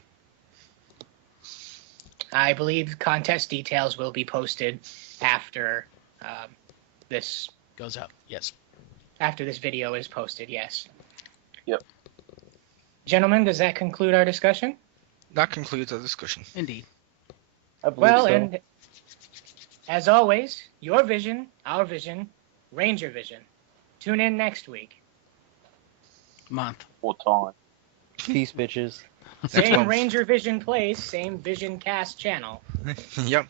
I believe contest details will be posted after this Goes up. Yes. after this video is posted. Yes. Yep. Gentlemen, does that conclude our discussion? That concludes our discussion. Indeed. I believe Well, so. and as always, your vision, our vision, Ranger Vision. Tune in next week. Month. Or time. Peace, bitches. Same month. Ranger Vision place, same VisionCast channel. Yep.